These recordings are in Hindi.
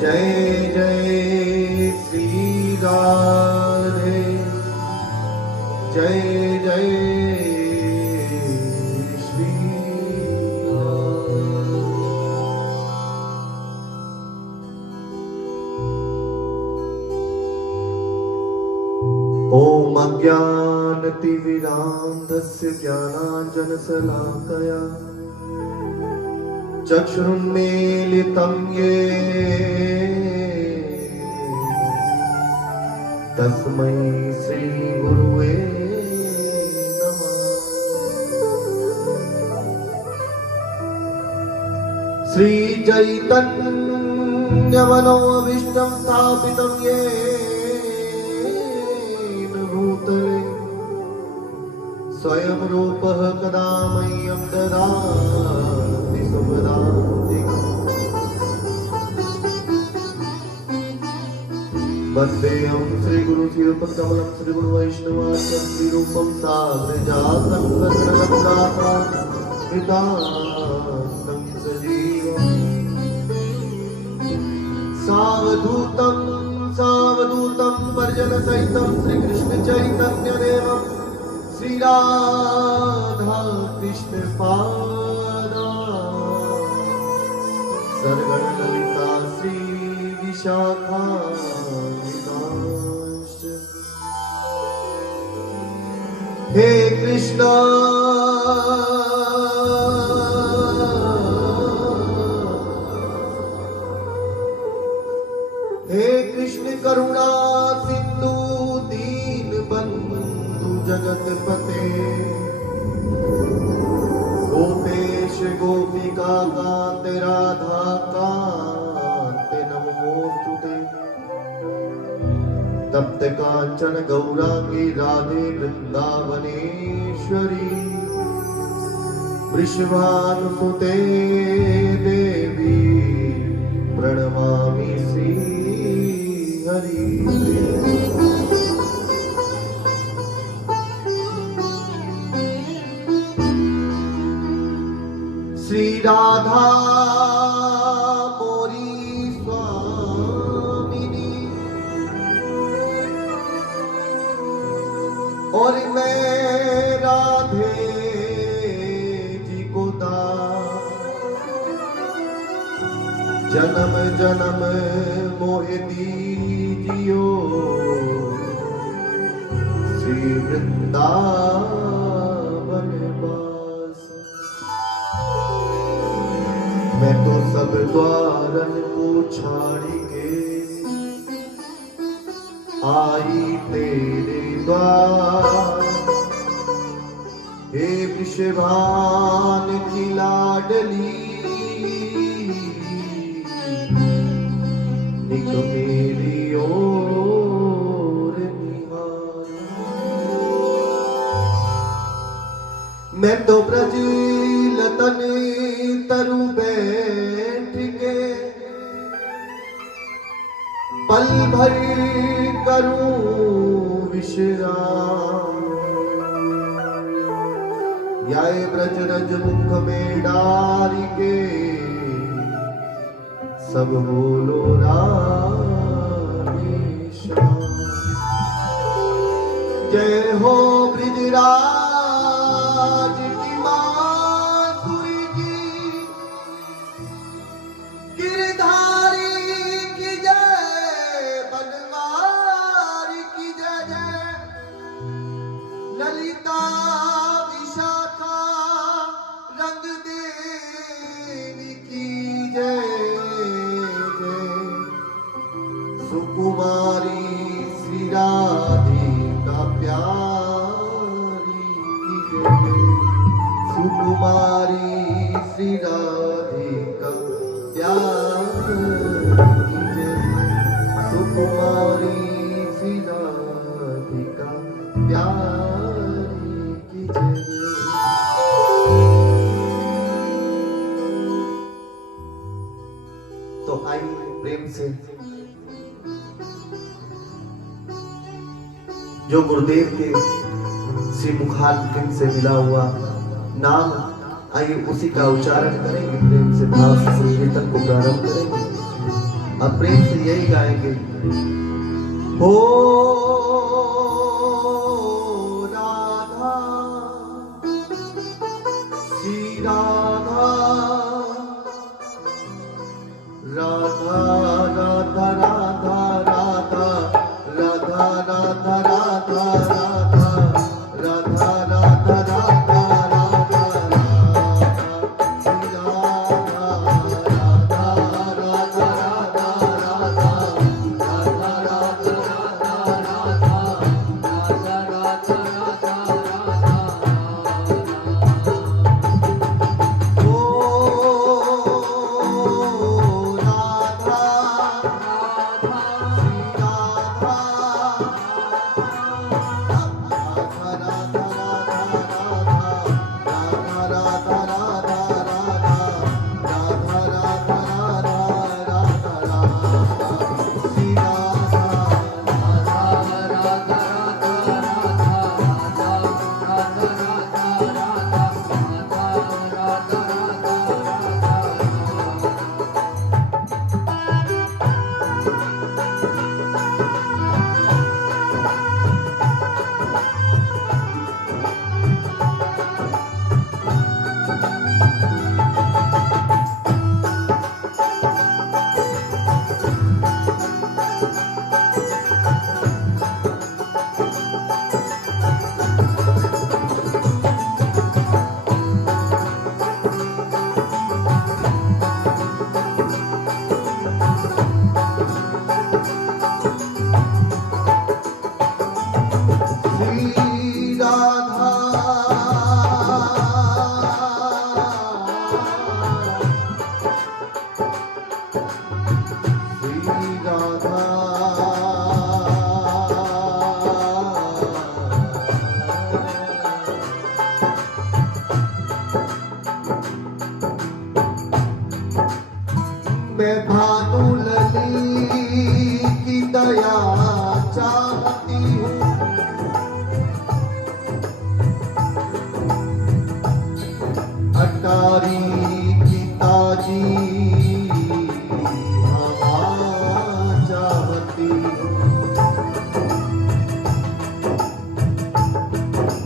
जय जय श्री राधे, जय जय श्री ओम अज्ञानतिमिरान्धस्य ज्ञानाञ्जनशलाकया चक्षुरुन्मीलितं येन तस्मै श्री गुरुवे नमः। श्री चैतन्यमनोभीष्टं स्थापितं येन भूतले स्वयं रूपः कदा मह्यं ददाति सुपदान्तिकम्। वन्देऽहं श्रीगुरु श्रीरूपकमलं श्रीगुरुवैष्णवाचं श्रीरूपं साग्रजातं सगणरघुनाथं कृतान्तं सजीवम्। सावधूतं सावधूतं परिजनसहितं श्रीकृष्णचैतन्यदेवं श्रीराधा कृष्ण पादा सरगण ललिता श्री विशाखा विकास। हे कृष्ण हे कृष्ण करुणा सिंधु दीन बंधु जगत पते गोपेश गोपिका कांत राधा कांत नमोस्तुते। तप्त कांचन गौरांगी राधे वृंदावनेश्वरी वृषभानुसुते देवी प्रणमामि श्री हरि। श्री राधा मोरी स्वामिनी और मैं राधे जी को दास। जन्म जन्म मोहि दीजियो श्री वृंदावन वास। मैं तो सब द्वारन को छाड़ी के आई तेरे द्वार। हे वृषभान की लाडली निक मेरी ओर निहार। मैं तो ब्रज लतन तरु बैठ के पल भर करूं विश्राम। याय ब्रज रज मुख में डारी के सब बोलो राधे श्याम। जय हो ब्रिजराज की बांसुरी की गिरधारी की जय बनवारी की जय जय। ललिता विशाखा रंग देवी की जय जय। सुकुमारी श्री राधिका प्यारी की जय। सुकुमारी श्री राधिका प्यारी की जय। सुकुमारी श्री राधिका प्यारी की जय। तो आइए प्रेम से जो गुरुदेव के श्री मुखारविंद से मिला हुआ नाम, आइए उसी का उच्चारण करेंगे, प्रेम से भाव से संकीर्तन को प्रारंभ करेंगे। अब प्रेम से यही गाएंगे। हो राधा, श्री राधा, राधा राधा राधा राधा राधा राधा राधा राधा राधा राधा मैं भानु लली की दया चाहती हूँ, अटारी की ताजी हवा चाहती हूँ,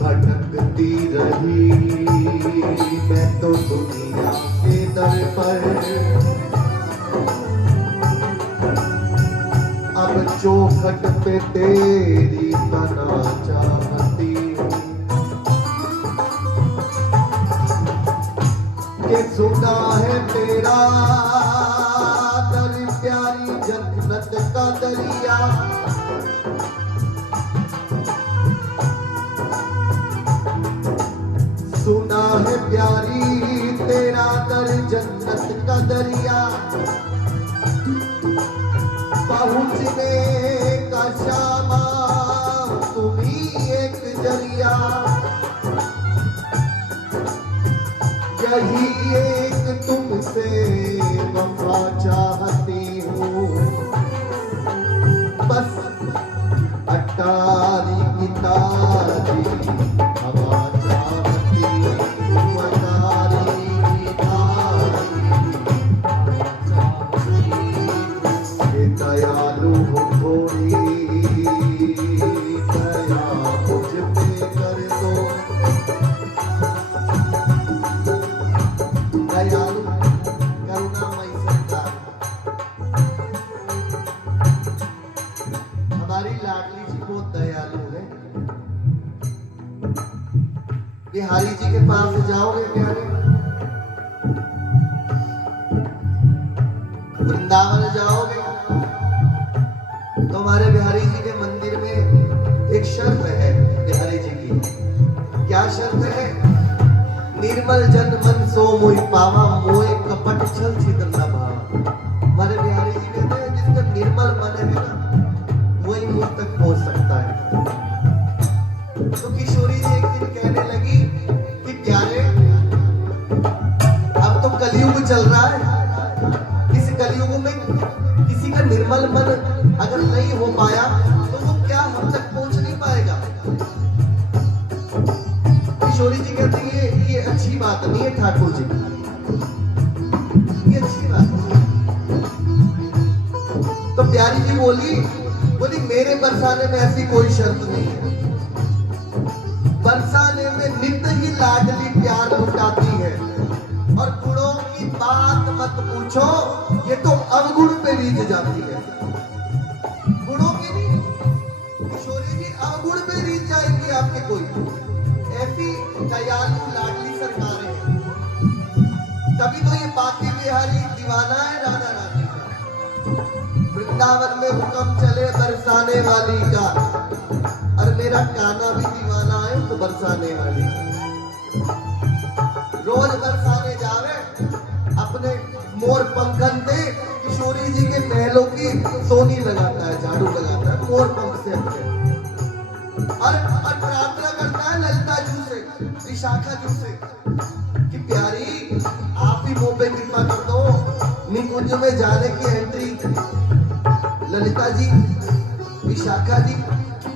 भटकती रही मैं तो दुनिया के दर पर, अब चौखट पे तेरी तना चाहती हूँ, कि सुना है तेरा दर प्यारी जन्नत का दरिया, सुना है प्यारी तेरा दर जन्नत का दरिया, पहुँचने का शामा तुम्ही एक जरिया, यही एक तुमसे वफा चाहती हूँ, बस अटारी की ताजी हवा चाहती हूँ, अटारी की ताजी दयालु हो थोड़ी दया मुझ पे कर दो, दयालु करुणामय सरकार। हमारी लाडली जी बहुत दयालु है। बिहारी जी के पास जाओगे प्यारे, वृंदावन जाओगे तो हमारे बिहारी जी के मंदिर में एक शर्त है बिहारी जी की। क्या शर्त है? निर्मल जन मन सो मोहि पावा, मोए कपट छल छिद्र न भावा। हमारे बिहारी जी कहते हैं जिसका निर्मल मन है ना वही मुझ तक पहुंच सकता है। तो किशोरी जी एक दिन कहने लगी कि प्यारे अब तो कलयुग चल रहा है, इस कलयुग में किसी का निर्मल मन अगर नहीं हो पाया तो वो क्या हम तक पहुंच नहीं पाएगा। किशोरी जी कहते हैं ये अच्छी बात नहीं है ठाकुर जी, ये अच्छी बात नहीं। तो प्यारी जी बोली मेरे बरसाने में ऐसी कोई शर्त नहीं है। बरसाने में नित्य ही लाडली प्यार लुटाती है, और गुणों की बात मत पूछो, ये तो अवगुण पे रीझ जाती है। गुणों की नहीं, किशोरी जी अवगुण पे रीझ जाएंगी आपके। कोई ऐसी दयालु लाडली सरकार है, तभी तो ये बाकी बिहारी दीवाना है राधा रानी का। वृंदावन में हुक्म चले बरसाने वाली का, और मेरा काना भी दीवाना है तो बरसाने वाली। रोज बरसाने जावे अपने मोर पंखन दे, किशोरी जी के महलों की सोनी लगाता है, झाड़ू लगाता है मोर पंख से अपने, और प्रार्थना करता है ललिता जू से, विशाखा जू से कि प्यारी आप ही मुंह पे कृपा कर दो, निकुंज में जाने की एंट्री। ललिता जी, विशाखा जी,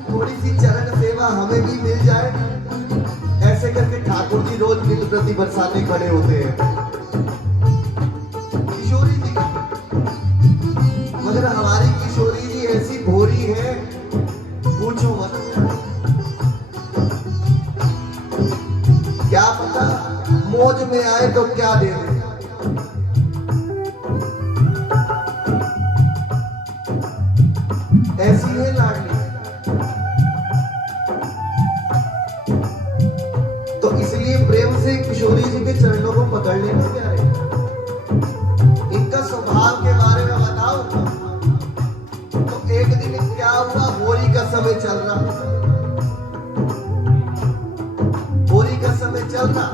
थोड़ी सी चरण सेवा हमें भी मिल जाए। ऐसे करके ठाकुर जी रोज नित्य प्रति बरसाने खड़े होते हैं किशोरी जी, मगर हमारी किशोरी जी ऐसी भोरी है, पूछो मत। क्या पता मौज में आए तो क्या दे दे। ऐसी है लाडली। तो इसलिए प्रेम से किशोरी जी के चरणों को पकड़ लेना प्यारे। इनका स्वभाव के बारे में बताओ तो एक दिन क्या हुआ, होली का समय चल रहा, होली का समय चल रहा,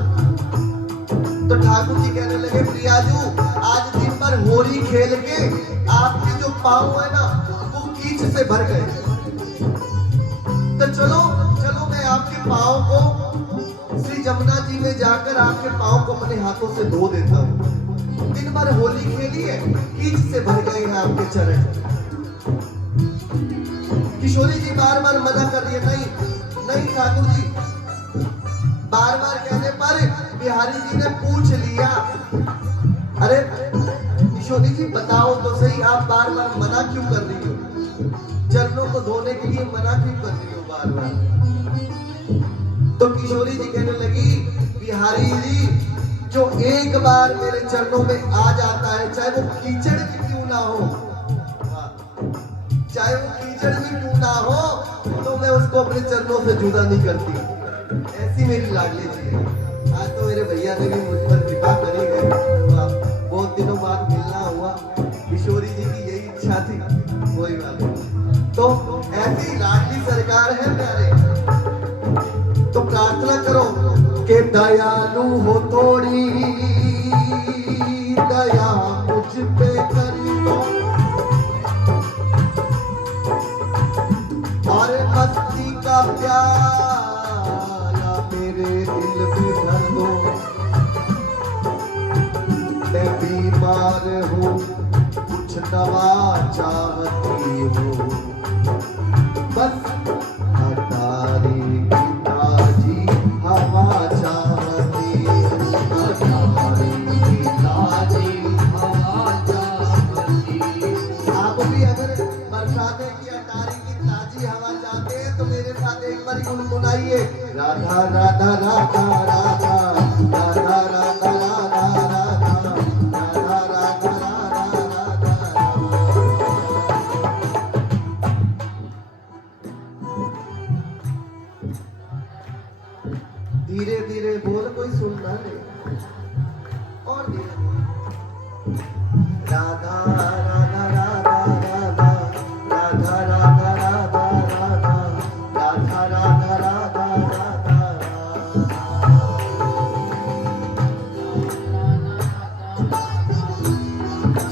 तो ठाकुर जी कहने लगे प्रियाजू आज दिन भर होली खेल के आपके जो पांव है ना वो कीच से भर गए, तो चलो चलो मैं आपके पांव को श्री जमुना जी में जाकर आपके पांव को अपने हाथों से धो देता हूं। दिन भर होली खेली है, कीच से भर गए हैं आपके चरण। किशोरी जी बार बार मना कर रही है, नहीं नहीं ठाकुर जी। बार बार कहने पर बिहारी जी ने पूछ लिया, अरे किशोरी जी बताओ तो सही, आप बार बार मना क्यों कर रही हो, चरणों को धोने के लिए मना क्यों कर रही हो बार बार। तो किशोरी जी कहने लगी बिहारी जी जो एक बार मेरे चरणों में आ जाता है, चाहे वो कीचड़ भी क्यों ना हो, चाहे वो कीचड़ भी क्यों ना हो, तो मैं उसको अपने चरणों से जुदा नहीं करती। ऐसी मेरी लाडली जी है। आज तो मेरे भैया ने भी मुझ पर कृपा करी है, बहुत दिनों बाद मिलना हुआ। किशोरी जी की यही इच्छा थी, कोई बात नहीं। तो ऐसी लाडली सरकार है प्यारे। तो प्रार्थना करो कि दयालु हो थोड़ी दया मुझ पे कर दो, और मस्ती का प्याला मेरे दिल में भर दो। मैं बीमार हूँ कुछ दवा चाहती हूँ, बस हटारी पिताजी हवा चाहती, हटारी पिताजी हवा चाहती। आप भी अगर बरसाने की अटारी की ताजी हवा चाहते हैं तो मेरे साथ एक बार गुनगुनाइए, राधा राधा राधा राधा राधा राधा राधा राधा राधा राधा राधा। धीरे धीरे बोल, कोई सुनना नहीं, और धीरे बोल। राधा राधा राधा राधा राधा राधा राधा राधा राधा राधा राधा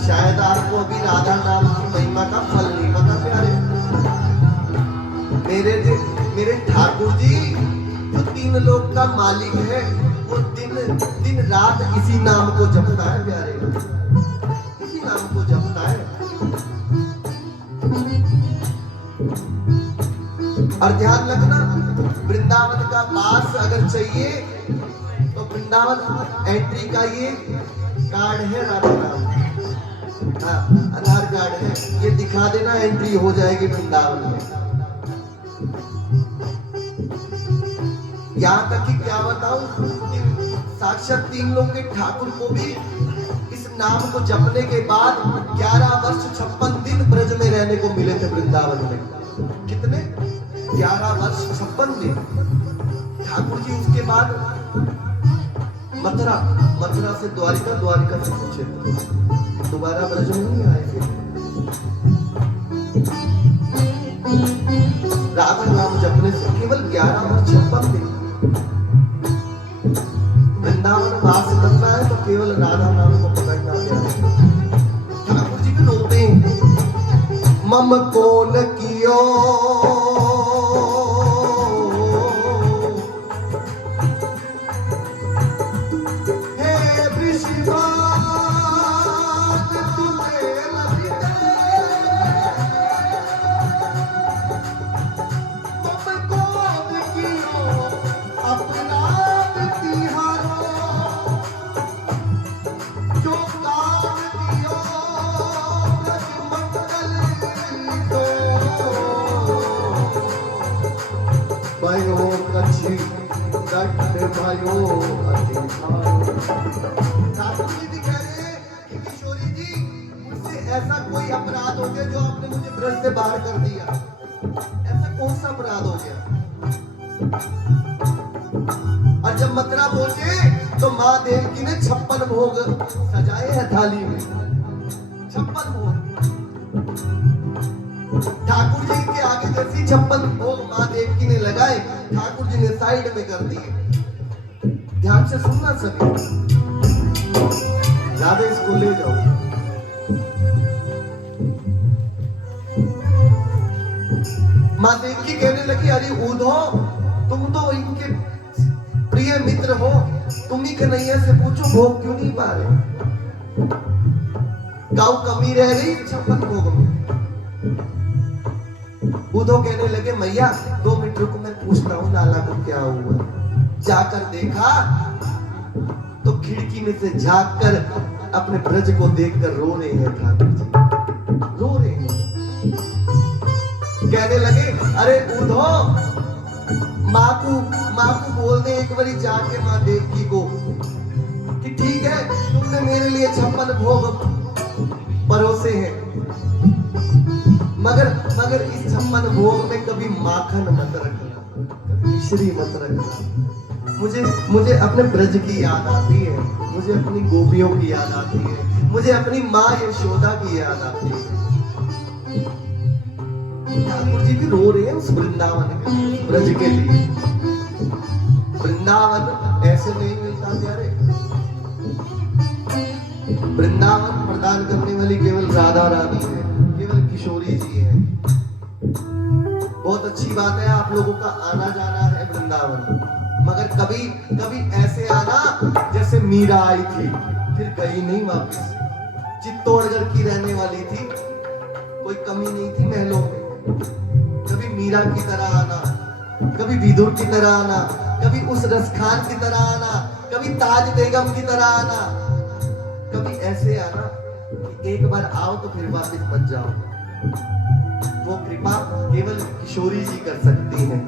शायद आपको अभी राधा नाम की महिमा का फल नहीं पता प्यारे। मेरे ठाकुर जी जो तीन लोक का मालिक है, वो दिन दिन रात इसी नाम को जपता है प्यारे, इसी नाम को जपता है। और ध्यान रखना, वृंदावन का पास अगर चाहिए तो वृंदावन एंट्री का ये कार्ड है राधा नाम। हाँ, आधार कार्ड है, ये दिखा देना, एंट्री हो जाएगी वृंदावन में। यहाँ तक कि क्या बताऊं कि साक्षात 3 लोग के ठाकुर को भी इस नाम को जपने के बाद 11 वर्ष 56 दिन ब्रज में रहने को मिले थे वृंदावन में। कितने? 11 वर्ष 56 दिन। ठाकुर जी उसके बाद मथुरा से द्वारिका, द्वारिका से पूछे दोबारा ब्रज में नहीं आए थे। राधा नाम जपने से केवल 11 वर्ष 56 दिन। वृंदावन वास करना है तो केवल राधा नाम को पकड़ना है। ठाकुर जी भी रोते हैं, मम कौन कियो ऐसा कोई अपराध हो गया जो आपने मुझे ब्रज से बाहर कर दिया? ऐसा कौन सा अपराध हो गया? और जब मथुरा पहुंचे तो माँ देवकी ने 56 भोग सजाए हैं थाली में। 56 भोग ठाकुर जी के आगे जैसी 56 भोग माँ देवकी ने लगाए, ठाकुर जी ने साइड में कर दिए। ध्यान से सुनना सभी, ज्यादा इसको ले जाओ। माँ देवकी कहने लगी, अरे उद्धो, तुम तो इनके प्रिय मित्र हो, तुम ही कन्हैया से पूछो भोग क्यों नहीं पा रहे? गाँव कमी रह गई 56 भोग में। उद्धो कहने लगे, मैया 2 मिनट रुको, मैं पूछता हूँ लाला को क्या हुआ। जाकर देखा तो खिड़की में से झांक कर अपने ब्रज को देखकर रो रहे हैं ठाकुर जी, रो रहे हैं। कहने लगे, अरे उद्धो, माँ को बोल दे एक बारी जाके माँ देवकी को कि ठीक है, तुमने मेरे लिए 56 भोग परोसे हैं, मगर इस 56 भोग में कभी माखन मत रखना, कभी मिश्री मत रखना। मुझे अपने ब्रज की याद आती है, मुझे अपनी गोपियों की याद आती है, मुझे अपनी माँ यशोदा की याद आती है। ठाकुर जी भी रो रहे हैं उस वृंदावन के, ब्रज के लिए। वृंदावन ऐसे नहीं मिलता प्यारे। वृंदावन प्रदान करने वाली केवल राधा रानी है, केवल किशोरी जी है। बहुत अच्छी बात है, आप लोगों का आना जाना है वृंदावन, मगर कभी ऐसे आना जैसे मीरा आई थी फिर गई नहीं वापस। चित्तौड़गढ़ की रहने वाली थी, कोई कमी नहीं थी महलों में। कभी मीरा की तरह आना, कभी विदुर की तरह आना, कभी उस रसखान की तरह आना, कभी ताज बेगम की तरह आना, कभी ऐसे आना कि एक बार आओ तो फिर वापस मत जाओ। वो कृपा केवल किशोरी जी कर सकती हैं।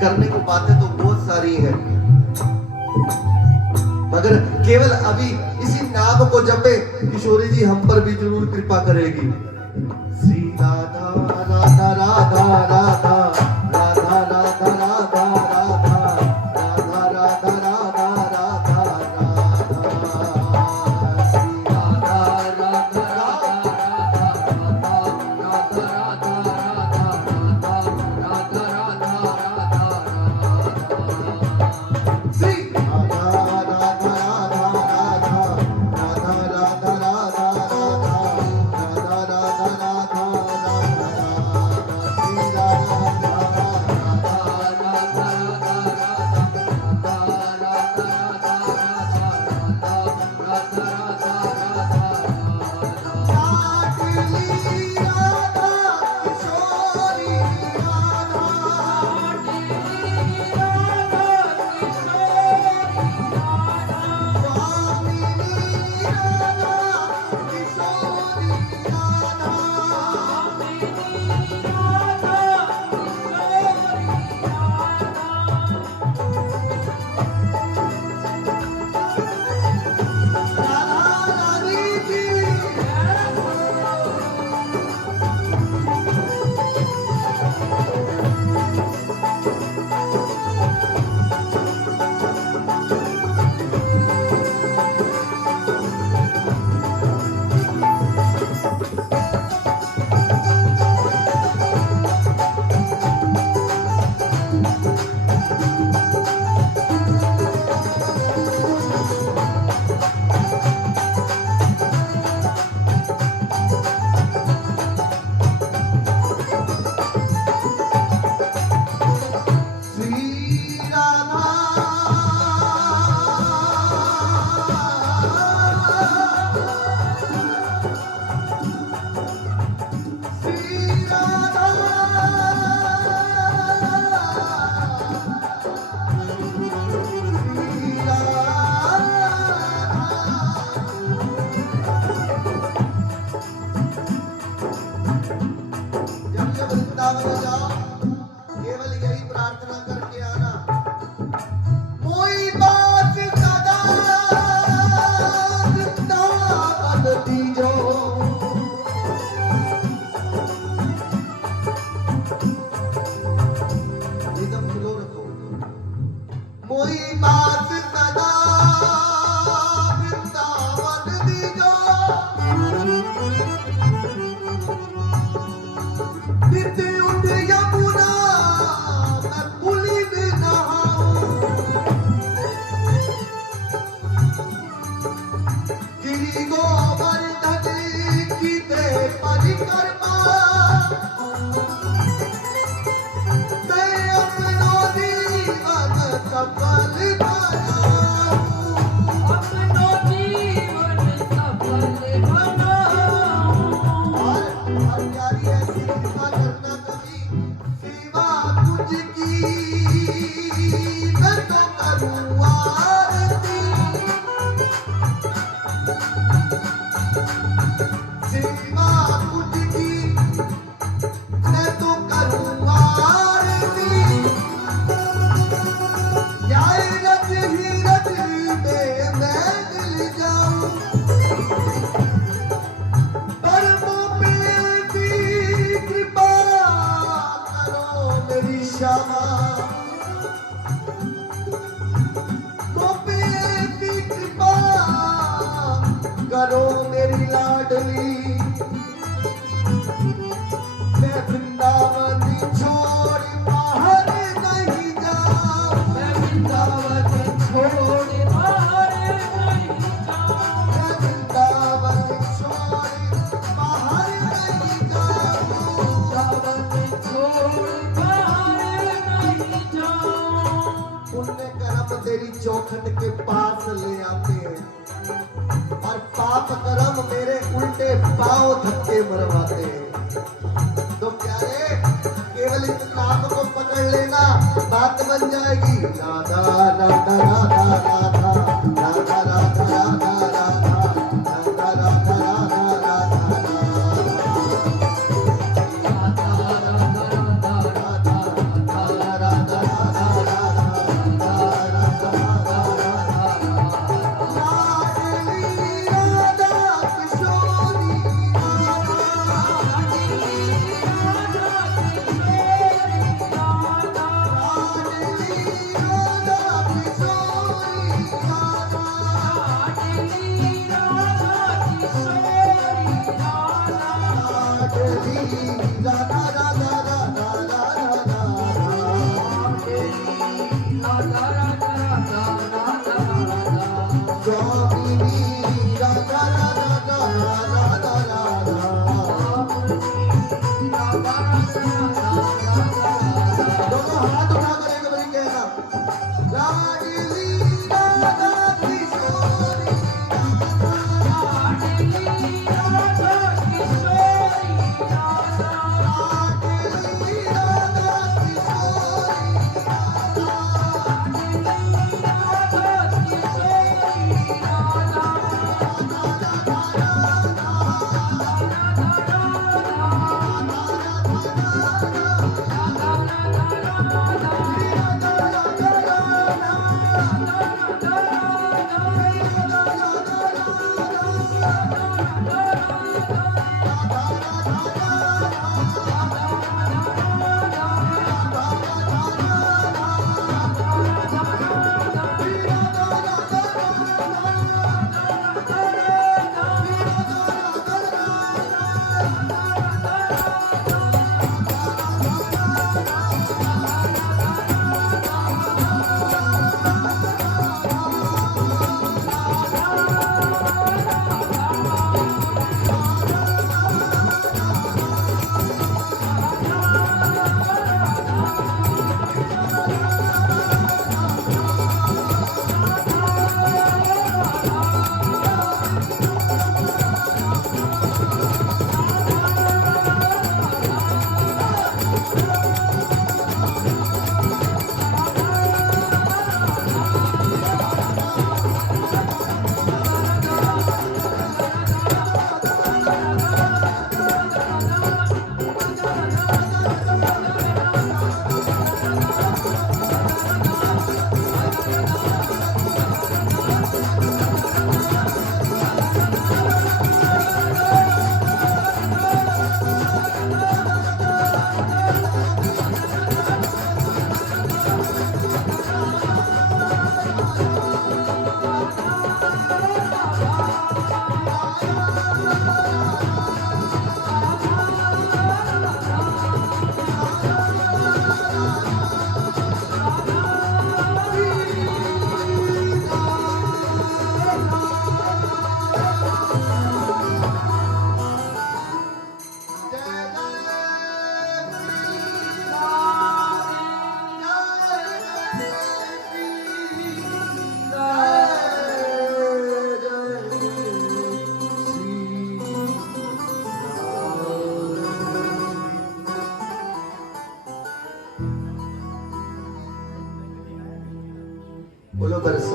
करने को बातें तो बहुत सारी हैं, मगर केवल अभी इसी नाम को जपे, किशोरी जी हम पर भी जरूर कृपा करेगी। श्री राधा राधा राधा राधा राधा राधा राधा राधा राधा राधा राधा राधा राधा गोवर्धन की दे परिक्रमा मैं अपनो जीवन सफल बनाऊं अपनो जीवन सफल बनाऊं और प्यारी ऐसी कृपा करना कभी सेवा तुझकी मैं तो करूं आरती सेवा तुझकी मैं तो करूं आरती या रज ही रज में मैं दिल जाऊं पर मुझ पे भी कृपा करो मेरी श्यामा मुझ पे भी कृपा करो मेरी लाडली मैं वृंदावन छोड़ बाहर नहीं जाऊं मैं वृंदावन छोड़ बाहर नहीं जाऊं मैं वृंदावन छोड़ बाहर नहीं जाऊं वृंदावन छोड़ बाहर नहीं जाऊं पुण्य कर्म तेरी चौखट के पास ले आते हैं और पाप कर्म मेरे उल्टे पांव धक्के मरवाते हैं तो प्यारे केवल इस नाम को पकड़ लेना बात बन जाएगी राधा राधा राधा राधा राधा राधा राधा राधा राधा राधा राधा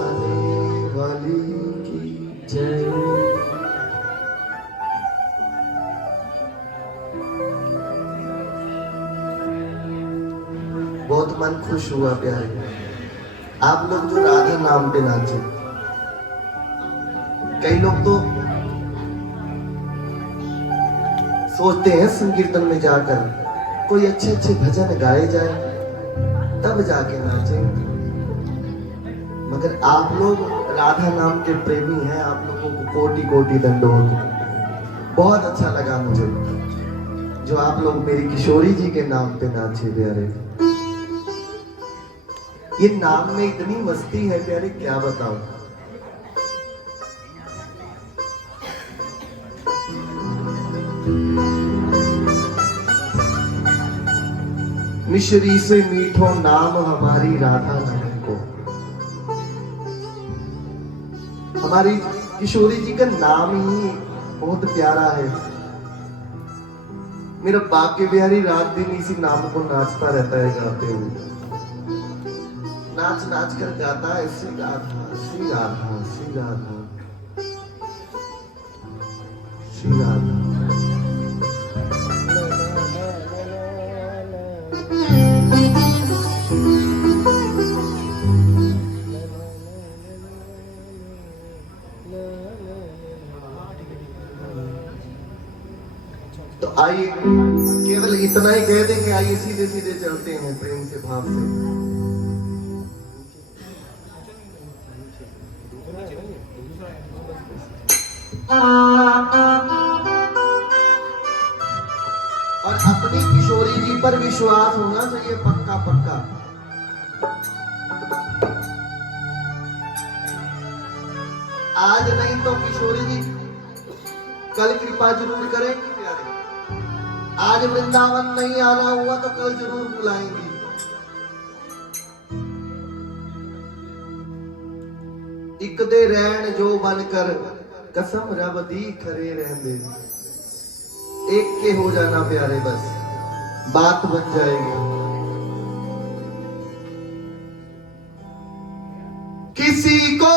बसाने वाली की जय। बहुत मन खुश हुआ प्यारे, आप लोग जो राधा नाम पे नाचे। कई लोग तो सोचते हैं संकीर्तन में जाकर कोई अच्छे अच्छे भजन गाए जाए तब जाके नाचेंगे, मगर आप लोग राधा नाम के प्रेमी हैं, आप लोगों को कोटि कोटि दंडोत। बहुत अच्छा लगा मुझे जो आप लोग मेरी किशोरी जी के नाम पे नाचे प्यारे। ये नाम में इतनी मस्ती है प्यारे, क्या बताऊं। मिश्री से मीठो नाम हमारी राधा नाम को। हमारी किशोरी जी का नाम ही बहुत प्यारा है। मेरा बाके बिहारी रात दिन इसी नाम को नाचता रहता है गाते हुए। नाच नाच कर गाता है श्री राधा श्री राधा श्री राधा श्री राधा। तो आइए केवल इतना ही कह देंगे, आइए सीधे सीधे चलते हैं प्रेम से भाव से। और अपनी किशोरी जी पर विश्वास होना चाहिए पक्का पक्का। आज नहीं तो किशोरी जी कल कृपा जरूर करेंगी प्यारे। आज वृंदावन नहीं आना हुआ तो कल जरूर बुलाएंगी। एक दे रहन जो बनकर कसम रब दी खरे रहंदे। एक के हो जाना प्यारे, बस बात बन जाएगी। किसी को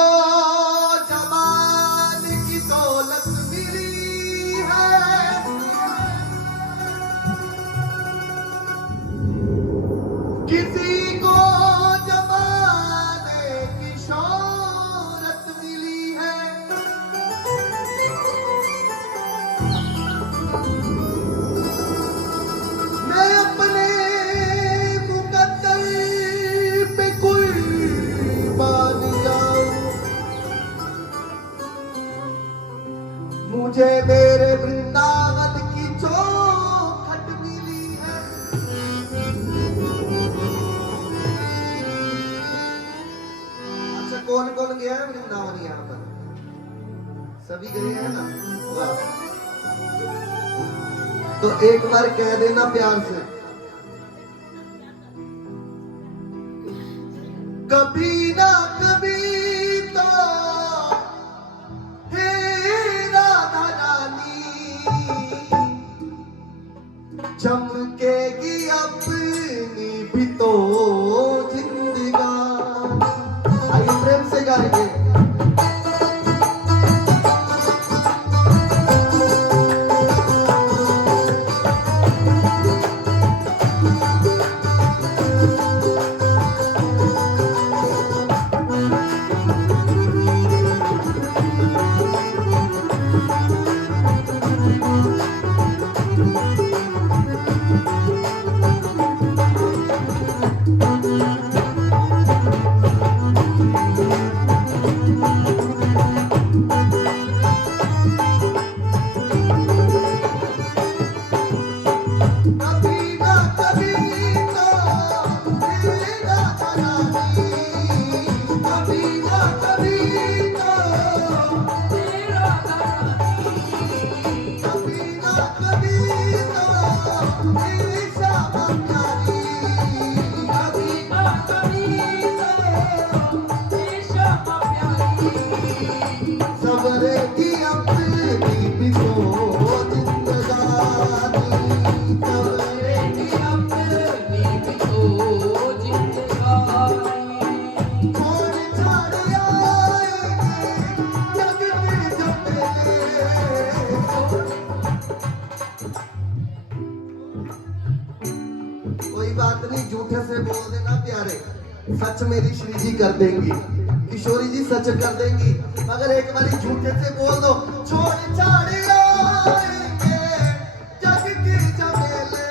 जमान की दौलत मिली है, किसी को जमाने की शोहरत मिली है। मैं अपने मुकद्दर पे कुर्बान जाऊं, मुझे मेरे वृंदावन की चौखट मिली है। अच्छा कौन कौन गया है वृंदावन यहाँ पर? सभी गए हैं ना? वाह। तो एक बार कह देना प्यार से, कभी ना कभी तो हे राधा रानी चमकेगी अपनी भी तो जिंदगानी। आइए प्रेम से गाएंगे। सच मेरी श्री जी कर देंगी, किशोरी जी सच कर देंगी। मगर एक बारी झूठे से बोल दो, छोड़ छाड़ आएंगे जग के झमेले।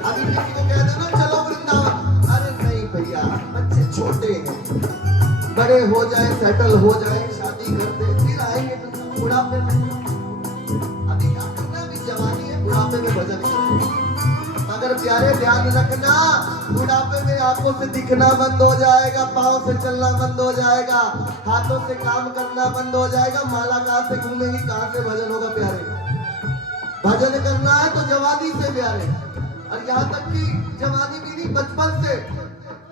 अभी किसी को कह दो ना चलो वृंदावन, अरे नहीं भैया बच्चे छोटे हैं, बड़े हो जाए सेटल हो जाए शादी करते फिर आएंगे बुढ़ापे में। अभी क्या करना, अभी जवानी है, बुढ़ापे में भजन करेंगे। मगर प्यारे ध्यान रखना, बुढ़ापे में आंखों से दिखना बंद हो जाएगा, पाँव से चलना बंद हो जाएगा, हाथों से काम करना बंद हो जाएगा, माला कहाँ से घूमेगी, कहाँ से भजन होगा। प्यारे भजन करना है तो जवानी से प्यारे, और यहाँ तक कि जवानी भी नहीं बचपन से।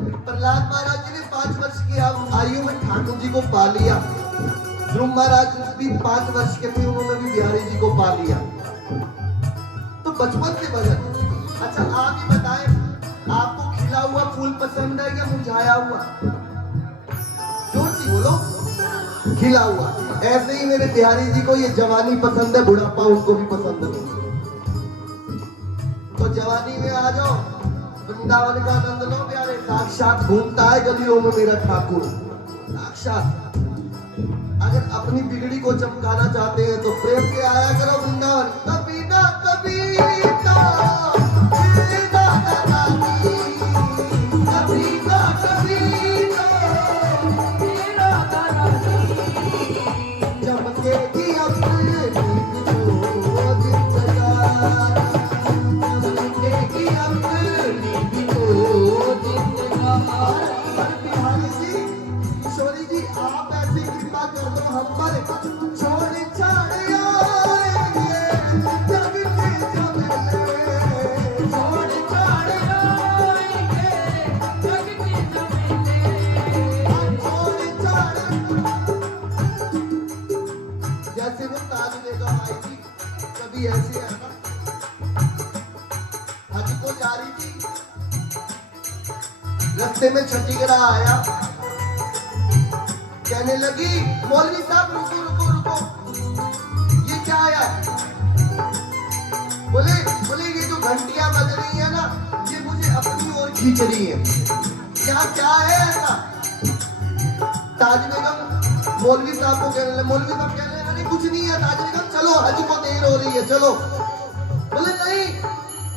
प्रहलाद महाराज जी ने 5 वर्ष की आयु में ठाकुर जी को पा लिया। ध्रुव महाराज भी 5 वर्ष के थे, उन्होंने भी बिहारी जी को पा लिया। तो बचपन से भजन। अच्छा आप ही बताएं, आपको खिला हुआ फूल पसंद है या मुरझाया हुआ? जोर से बोलो, खिला हुआ। ऐसे ही मेरे बिहारी जी को ये जवानी पसंद है, बुढ़ापा उनको भी पसंद नहीं। तो जवानी में आ जाओ, वृंदावन का आनंद लो प्यारे। साक्षात घूमता है गलियों में मेरा ठाकुर, साक्षात। अगर अपनी बिगड़ी को चमकाना चाहते हैं तो प्रेम से आया करो वृंदावन। कभी ना कभी ऐसे है ना, हज को जा रही थी, रास्ते में छठीगढ़ा आया, कहने लगी मौलवी साहब रुको रुको रुको, ये क्या आया? बोले ये जो घंटियां बज रही है ना, ये मुझे अपनी ओर खींच रही है, क्या है ऐसा? ताज बेगम मौलवी साहब को कहने लगे, मौलवी साहब कहने लगे अरे कुछ नहीं है ताज बेगम, चलो हज को देर हो रही है चलो। बोले नहीं,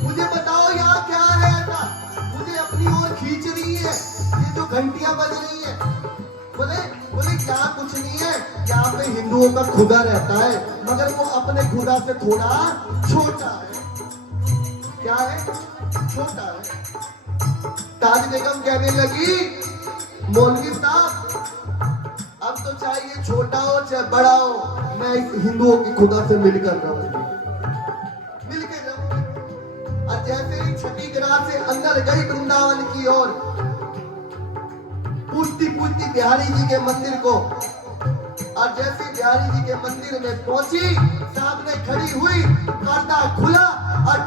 मुझे बताओ यहाँ क्या है ऐसा, मुझे अपनी ओर खींच रही है ये जो घंटियां बज रही है। बोले क्या कुछ नहीं है, यहाँ पे हिंदुओं का खुदा रहता है, मगर वो अपने खुदा से थोड़ा छोटा है। क्या है? छोटा है। ताज बेगम कहने लगी मौलवी साहब अब तो चाहे ये छोटा हो चाहे बड़ा हो, मैं इस हिंदुओं की खुदा से मिलकर रहूंगी, मिलकर रहूंगी। और जैसे ही छठीगढ़ा से अंदर गई वृंदावन की ओर, पूछती पूछती बिहारी जी के मंदिर को, और जैसे बिहारी जी के मंदिर में पहुंची, सामने खड़ी हुई, पर्दा खुला और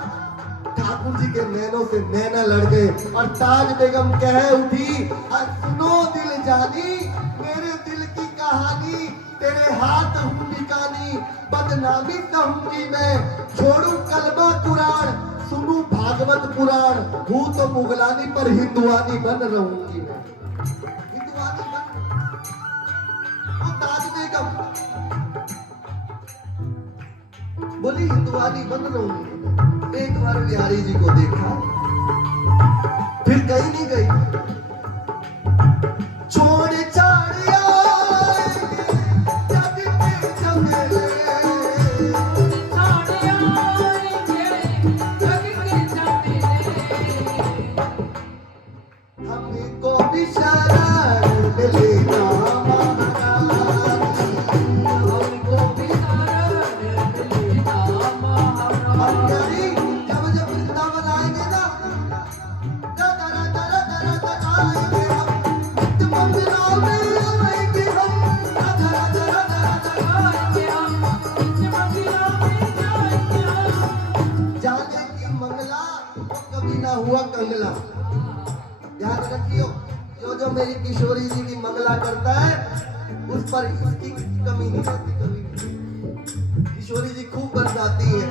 ठाकुर जी के नैनों से नैना लड़ गए, और ताज बेगम कह उठी सुनो दिल जानी, मेरे दिल की कहानी, तेरे हाथ हूँ निकाली, बदनामी कहूंगी मैं, छोड़ू कलमा कुरान, सुनू भागवत पुराण, हूँ तो मुगलानी पर हिंदुआनी बन रहूंगी मैं, हिंदुआनी बन। वो ताज बेगम बोली हिंदुआनी बन रहूंगी। एक बार बिहारी जी को देखा, फिर कहीं नहीं गई, छोड़ छाड़ आएंगे जग के झमेले, छाड़ आएंगे जग के झमेले, हमको भी शरण लेना हमको भी शरण लेना महाराज। जब वृंदावन आएंगे ना, दरा दरा दरा दरा आएंगे हम, नित्य मंदिरों में आएंगे हम, दरा दरा दरा दरा आएंगे हम, नित्य मंदिरों में जाएंगे हम। जाने की मंगला वो कभी ना हुआ कंगला। ध्यान रखियो, जो मेरी किशोरी जी की मंगला करता है उस पर इसकी कमी नहीं रहती कभी भी। किशोरी जी खूब बरसाती है,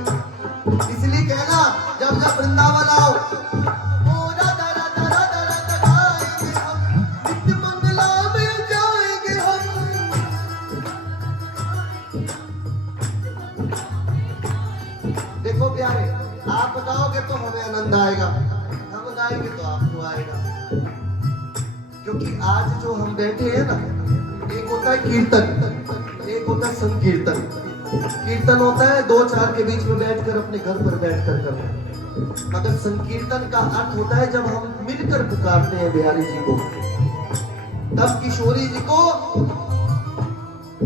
इसलिए कहना जब जब वृंदावन आओ, ओ राधा राधा राधा राधा गाएंगे हम, नित्य मंगला में जाएंगे हम। देखो प्यारे, आप गाओगे तो हमें आनंद आएगा, हम गाएंगे तो आपको आएगा। क्योंकि आज जो हम बैठे हैं ना, एक होता है कीर्तन, एक होता है संकीर्तन। कीर्तन होता है दो चार के बीच में बैठकर अपने घर पर बैठकर करना, मगर संकीर्तन का अर्थ होता है जब हम मिलकर पुकारते हैं बिहारी जी को, तब किशोरी जी को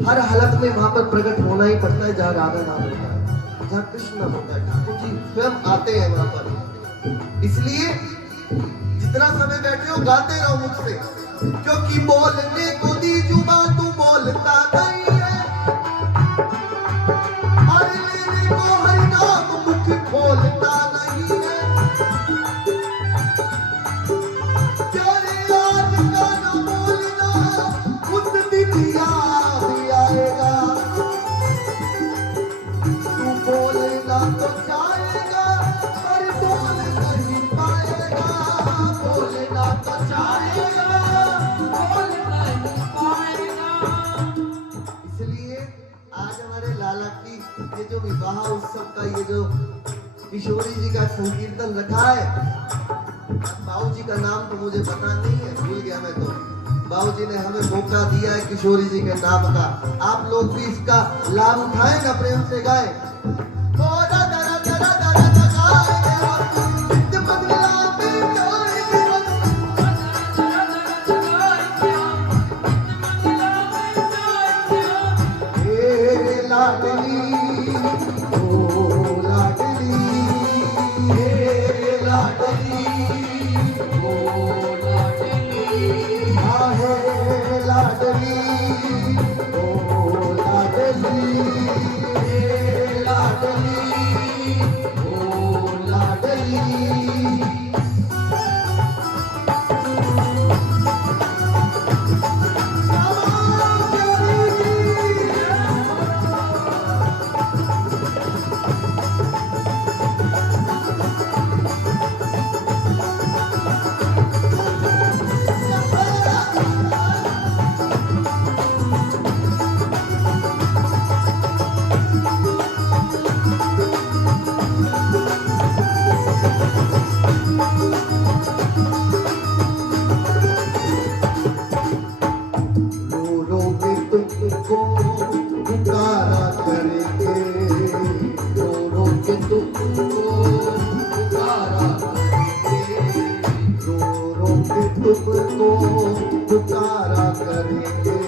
हर हालत में वहां पर प्रकट होना ही पड़ता है, जहाँ राधा नाम होता है, जहाँ कृष्ण नाम होता है, ठाकुर जी स्वयं आते हैं वहां पर। इसलिए जितना समय बैठे हो गाते रहो मुझसे, क्योंकि बोलने को दी जुबान तू बोलता नहीं है, हर लेने को हर नाम मुख खोलता नहीं है। प्यारे आज का न बोलना, उस दिन याद आएगा, तू बोलना तो चाहेगा पर बोल नहीं पाएगा, बोलना तो चाहेगा बोल नहीं पाएगा। इसलिए आज हमारे लाला की ये जो विवाह उत्सव का ये जो किशोरी जी का संकीर्तन रखा है, बाबू जी का नाम तो मुझे पता नहीं है, भूल गया मैं तो। बाबू जी ने हमें मौका दिया है किशोरी जी के नाम का, आप लोग भी इसका लाभ उठाएगा, प्रेम से गाए। ओ राधा राधा राधा राधा गाएंगे हम, नित्य मंगला में जाएंगे हम। हे लाडली, ओ लाडली, हे लाडली, ओ लाडली, हाँ हे लाडली, ओ लाडली, हे लाडली, ओ लाडली। रो के तुमको पुकारा करेंगे, रो के तुमको पुकारा करेंगे, रो के तुमको पुकारा करेंगे,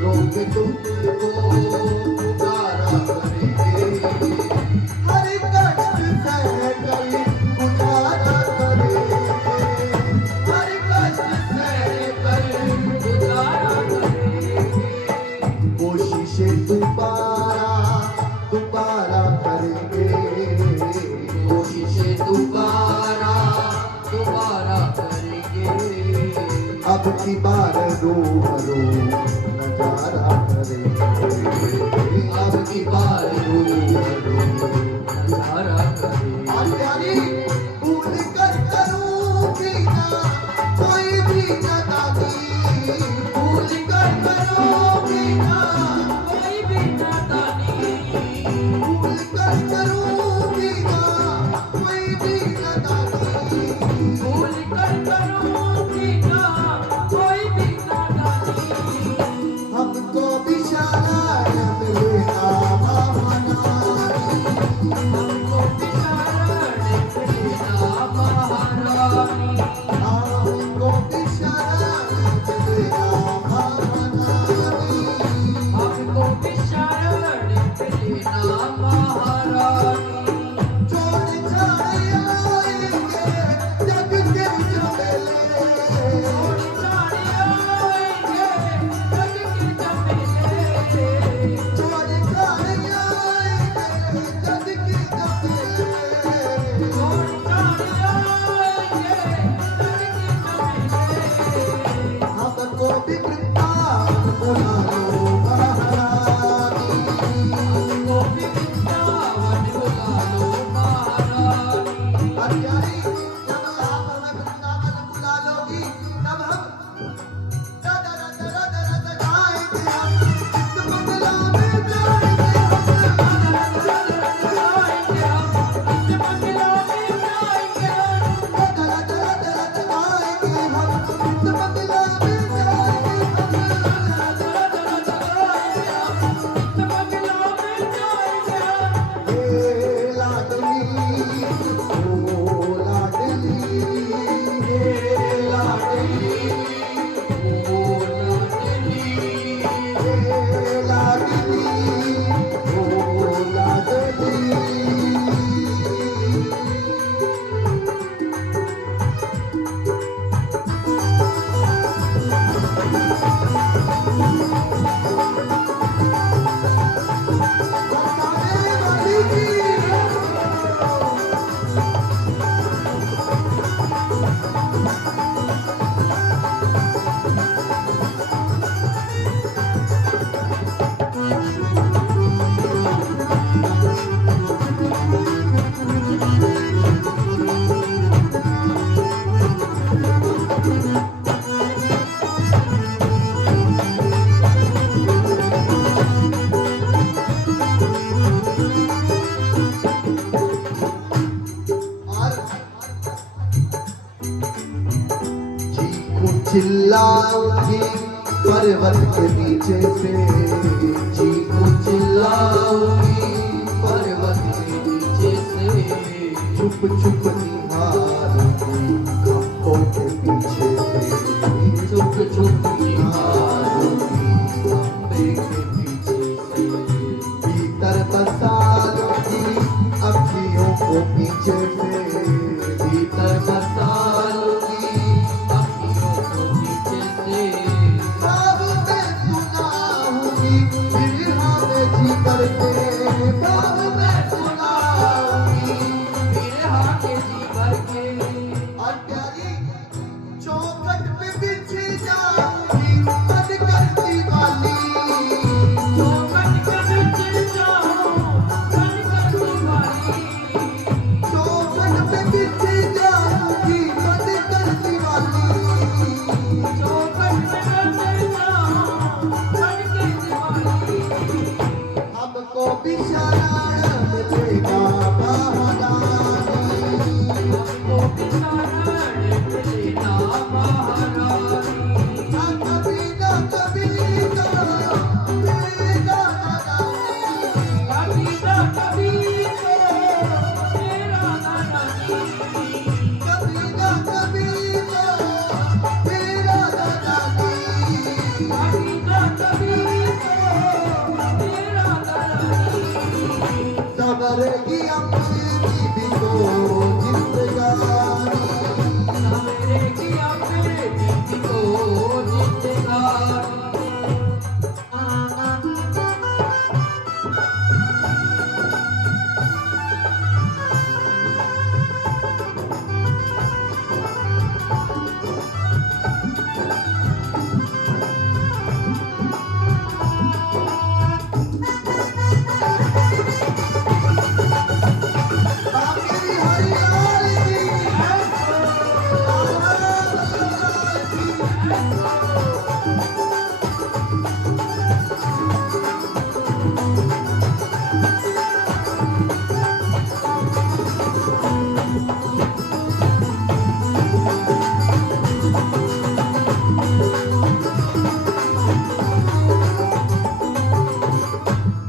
रो के तुमको पुकारा करेंगे। हर कष्ट सह कर गुजारा करेंगे, हर कष्ट सह कर कोशिशें दोबारा दोबारा करेंगे, कोशिशें दोबारा दोबारा करेंगे। अब की बार रो रो नजारा करेंगे, अब की बार रो रो नजारा करेंगे। आज प्यारी भूल कर करूँगी ना कोई भी नादानी, भूल कर करूँगी ना कोई भी नादानी, भूल कर करूँगी ना कोई भी नादानी। भूल कर करूँगी ना कोई भी नादानी। हमको भी शरण मिले आवा मनानी, हमको भी शरण मिले चिल्लाऊंगी पर्वत के नीचे से, चीखू चिल्लाऊंगी पर्वत के नीचे से, चुप चुप निहारूंगी खंभों के पीछे से, चुप चुप निहारूंगी खंभे के पीछे से, भीतर बसा लूंगी अखियों को पीछे से, भीतर बसा लूंगी अखियों को पीछे से, ख्वाब में सुनाऊंगी बिरहा में जी करके, ख्वाब में सुनाऊंगी। बिरहा के जी भर के, और प्यारी चौखट पे बिछी जाऊंगी बन करती वाली, चौखट के बीच जाऊं बनकर दीवारी, चौखट पे बिछी जाऊंगी बन करती वाली, चौखट पे बैठ जाऊं बनकर दीवारी, हमको भी शरण मिलेगा महारानी, हमको भी शरण मिलेगा महारानी, कभी न कभी तो मिलेगा रानी, कभी ना कभी तो तेरा नानी, कभी न कभी तो मेरा रानी, कभी ना कभी तो तेरा नानी, सबरेगी अपनी बीबी को जिंदगानी, सवेरे की अपने दीदी को जिंदगानी, आखिरी हरियाली की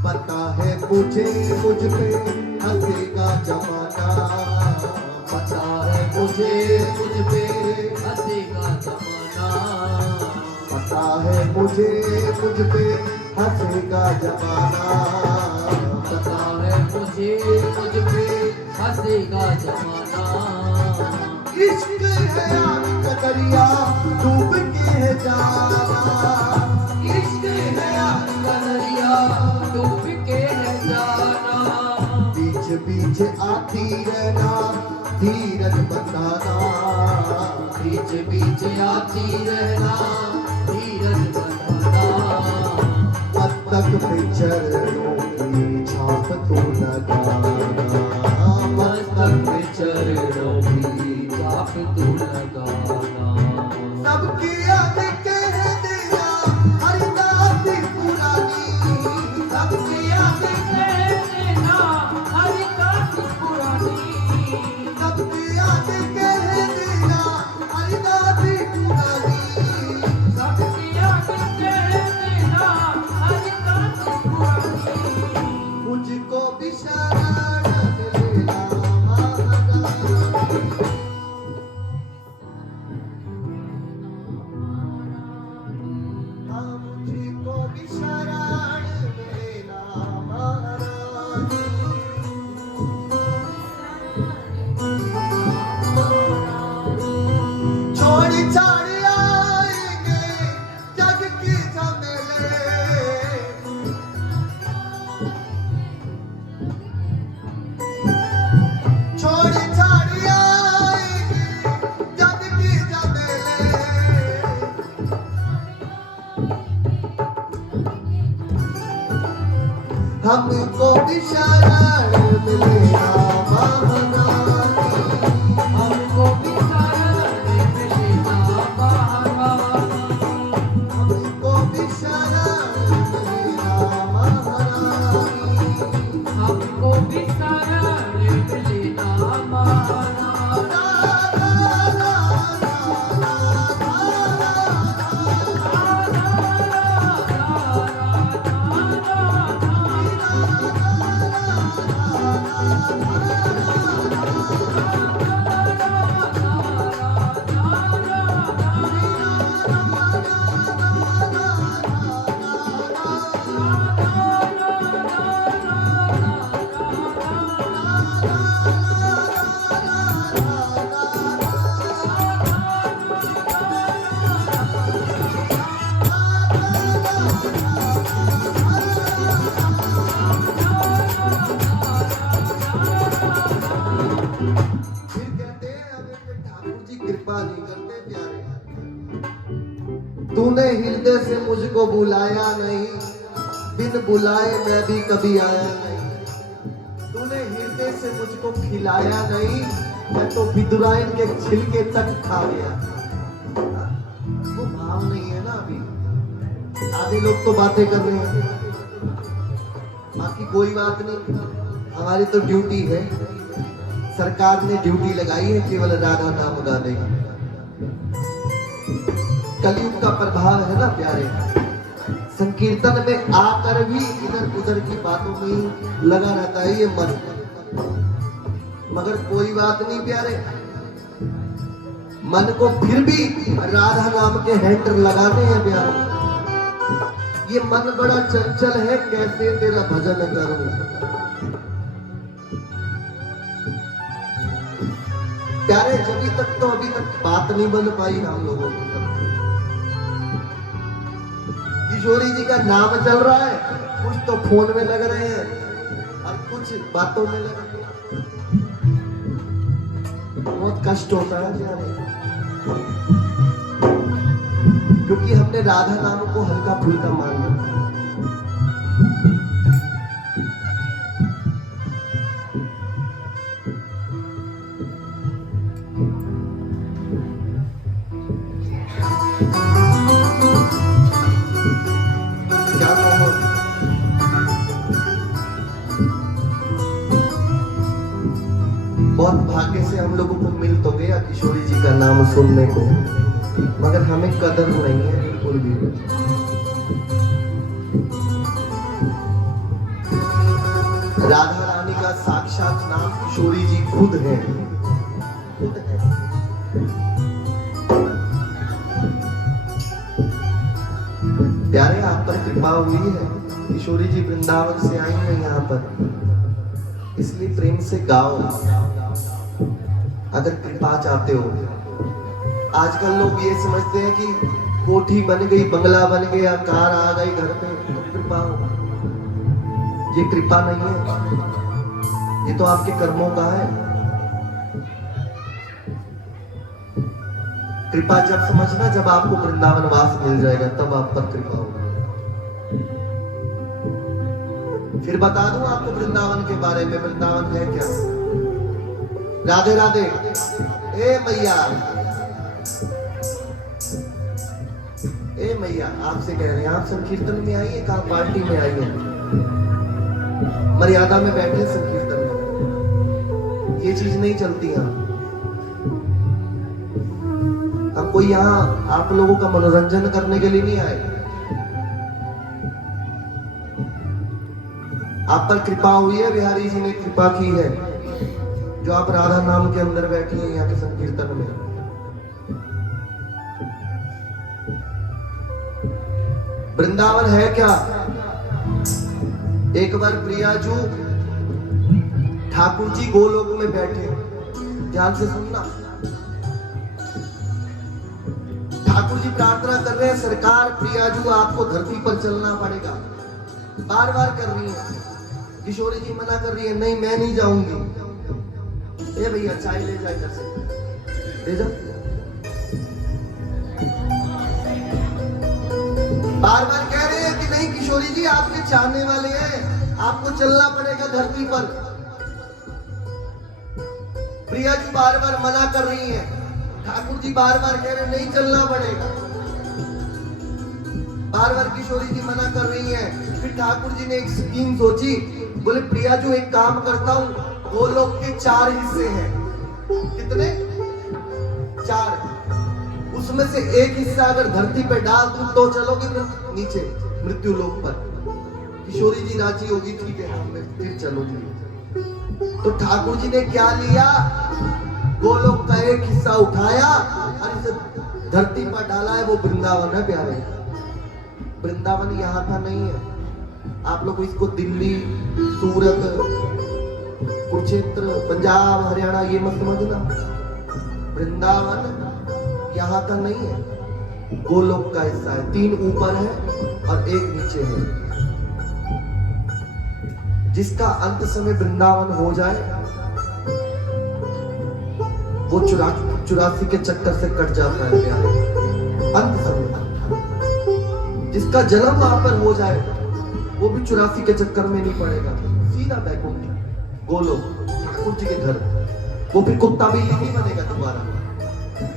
पता है मुझे मुझ पे हंसेगा जमाना, पता है मुझे मुझ पे हंसेगा जमाना, पता है मुझे मुझ पे हंसेगा जमाना, पता है मुझे मुझ पे हंसेगा जमाना, इश्क है आग का दरिया डूब के है जाना, इश्क है आग का दरिया डूब के है जाना, बीच बीच आती रहना धीरज बताना, बीच बीच आती रहना धीरज बताना, मस्तक पे चरणों की छाप तो लगाना, मस्तक पे चरणों की छाप तू लगाना, सबकी याद कह देना हरिदासी पुरानी, सबकी याद कह देना हरि काशी पुरानी, सबकी याद कह देना हरिदासी पुरानी, सबकी याद कह देना हरि काशी पुरानी, मुझको भी शरण मिलेगा महारानी, हाँ, मुझको भी शरण मिलेगा महारानी, छोड़ी छाड़ी आएंगे जग की झमेले, छोड़ी छाड़ी आएंगे जग की झमेले, हमको भी शरण मिलेगा महारानी, हमको भी शरण मिलेगा महारानी, हमको भी शरण मिलेगा महारानी, हमको भी शरण मिलेगा महारानी, ला ला ला ला ला ला तूने हृदय से मुझको बुलाया नहीं, बिन बुलाए मैं भी कभी आया नहीं। तूने हृदय से मुझको खिलाया नहीं, मैं तो बिदुराइन के छिलके तक खा गया। वो भाव नहीं है ना अभी। आधे लोग तो बातें कर रहे हैं, बाकी कोई बात नहीं। हमारी तो ड्यूटी है, सरकार ने ड्यूटी लगाई है केवल राधा नाम गाने की। कलयुग का प्रभाव है ना प्यारे। संकीर्तन में आकर भी इधर उधर की बातों में ही लगा रहता है ये मन। मगर कोई बात नहीं प्यारे, मन को फिर भी राधा नाम के हैंडल लगाने हैं प्यारे। ये मन बड़ा चंचल है, कैसे तेरा भजन करूं। प्यारे जब तक तो अभी तक बात नहीं बन पाई हम लोगों की। किशोरी जी का नाम चल रहा है, कुछ तो फोन में लग रहे हैं और कुछ बातों में लग रहे हैं। बहुत कष्ट होता है प्यारे, क्योंकि हमने राधा नाम को हल्का फुल्का माना। क्या कहूं, बहुत भाग्य से हम लोगों को मिल तो गया किशोरी जी का नाम सुनने को, मगर हमें कदर नहीं है बिल्कुल भी। राधा रानी का साक्षात नाम किशोरी जी खुद है, खुद है। प्यारे आप पर कृपा हुई है, किशोरी जी वृंदावन से आई है यहाँ पर, इसलिए प्रेम से गाओ अगर कृपा चाहते हो। आजकल लोग ये समझते हैं कि कोठी बन गई, बंगला बन गया, कार आ गई घर पे तो कृपा हो। ये कृपा नहीं है, ये तो आपके कर्मों का है। कृपा जब समझना जब आपको वृंदावन वास मिल जाएगा, तब आप पर कृपा होगी। फिर बता दूं आपको वृंदावन के बारे में, वृंदावन है क्या। राधे राधे। ए मैया, ए मैया आपसे कह रहे हैं, आप संकीर्तन में आई है, कहाँ पार्टी में आई है? मर्यादा में बैठे संकीर्तन में, ये चीज नहीं चलती यहाँ। हम कोई यहाँ आप लोगों का मनोरंजन करने के लिए नहीं आए। आप पर कृपा हुई है, बिहारी जी ने कृपा की है, जो आप राधा नाम के अंदर बैठी हैं यहाँ के संकीर्तन में। वृंदावन है क्या? एक बार प्रियाजू ठाकुर जी गोलोक में बैठे, ध्यान से सुनना। ठाकुर जी प्रार्थना कर रहे हैं, सरकार प्रियाजू आपको धरती पर चलना पड़ेगा। बार बार कर रही है, किशोरी जी मना कर रही है, नहीं मैं नहीं जाऊंगी। ए भैया चाय ले जाए घर से, ले जा। बार बार कह रहे हैं कि नहीं किशोरी जी आपके चाहने वाले हैं, आपको चलना पड़ेगा धरती पर। प्रिया जी बार बार मना कर रही हैं, ठाकुर जी बार बार कह रहे हैं नहीं चलना पड़ेगा। बार बार किशोरी जी मना कर रही हैं। फिर ठाकुर जी ने एक स्कीम सोची, बोले प्रिया जी एक काम करता हूँ, गोलोक के 4 हिस्से हैं। कितने? 4। उसमें से एक हिस्सा अगर धरती पे डाल दूं तो चलोगे नीचे मृत्यु लोक पर। किशोरी जी राजी होगी, ठीक है हम फिर चलोगी। तो ठाकुर जी ने क्या लिया, गोलोक का एक हिस्सा उठाया और इसे धरती पर डाला है। वो वृंदावन है प्यारे। वृंदावन यहाँ का नहीं है। आप लोग इसको दिल्ली, सूरत, कुरुक्षेत्र, पंजाब, हरियाणा ये मत समझना। वृंदावन यहाँ का नहीं है, गोलोक का हिस्सा है। 3 ऊपर है और 1 नीचे है। जिसका अंत समय वृंदावन हो जाए वो 84 के चक्कर से कट जाता है प्यारे। अंत समय जिसका जन्म वहां पर हो जाए वो भी 84 के चक्कर में नहीं पड़ेगा, सीधा बैकुंठ गोलोक ठाकुर जी के घर। वो फिर कुत्ता बिल्ली नहीं बनेगा दोबारा,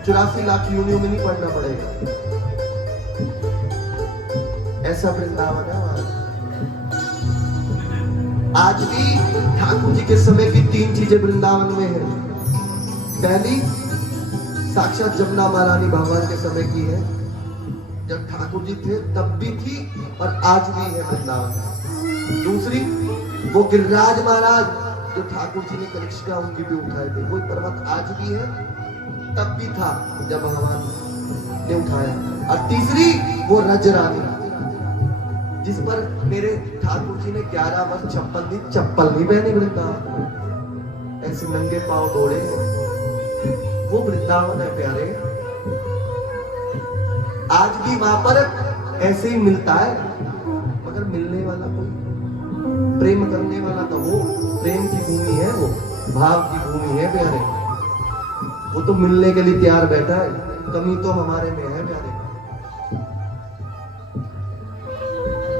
84 लाख योनियों में नहीं पड़ना पड़ेगा। ऐसा वृंदावन है हमारा। आज भी ठाकुर जी के समय की 3 चीजें वृंदावन में है। पहली साक्षात जमुना महारानी भगवान के समय की है, जब ठाकुर जी थे तब भी थी और आज भी है वृंदावन में। दूसरी वो गिरिराज महाराज जो ठाकुर जी ने कनिष्का उनकी भी उठाए थे, वो पर्वत आज भी है, तब भी था जब भगवान ने उठाया। और तीसरी वो रजरानी जिस पर मेरे ठाकुर जी ने 11 वर्ष चप्पल नहीं पहनी वृंदावन, ऐसे नंगे पांव दौड़े। वो वृंदावन है प्यारे। आज भी वहां पर ऐसे ही मिलता है, मगर मिलने वाला कोई, प्रेम करने वाला तो वो, प्रेम की भूमि है वो, भाव की भूमि है प्यारे। वो तो मिलने के लिए तैयार बैठा है, कमी तो हमारे में है प्यारे।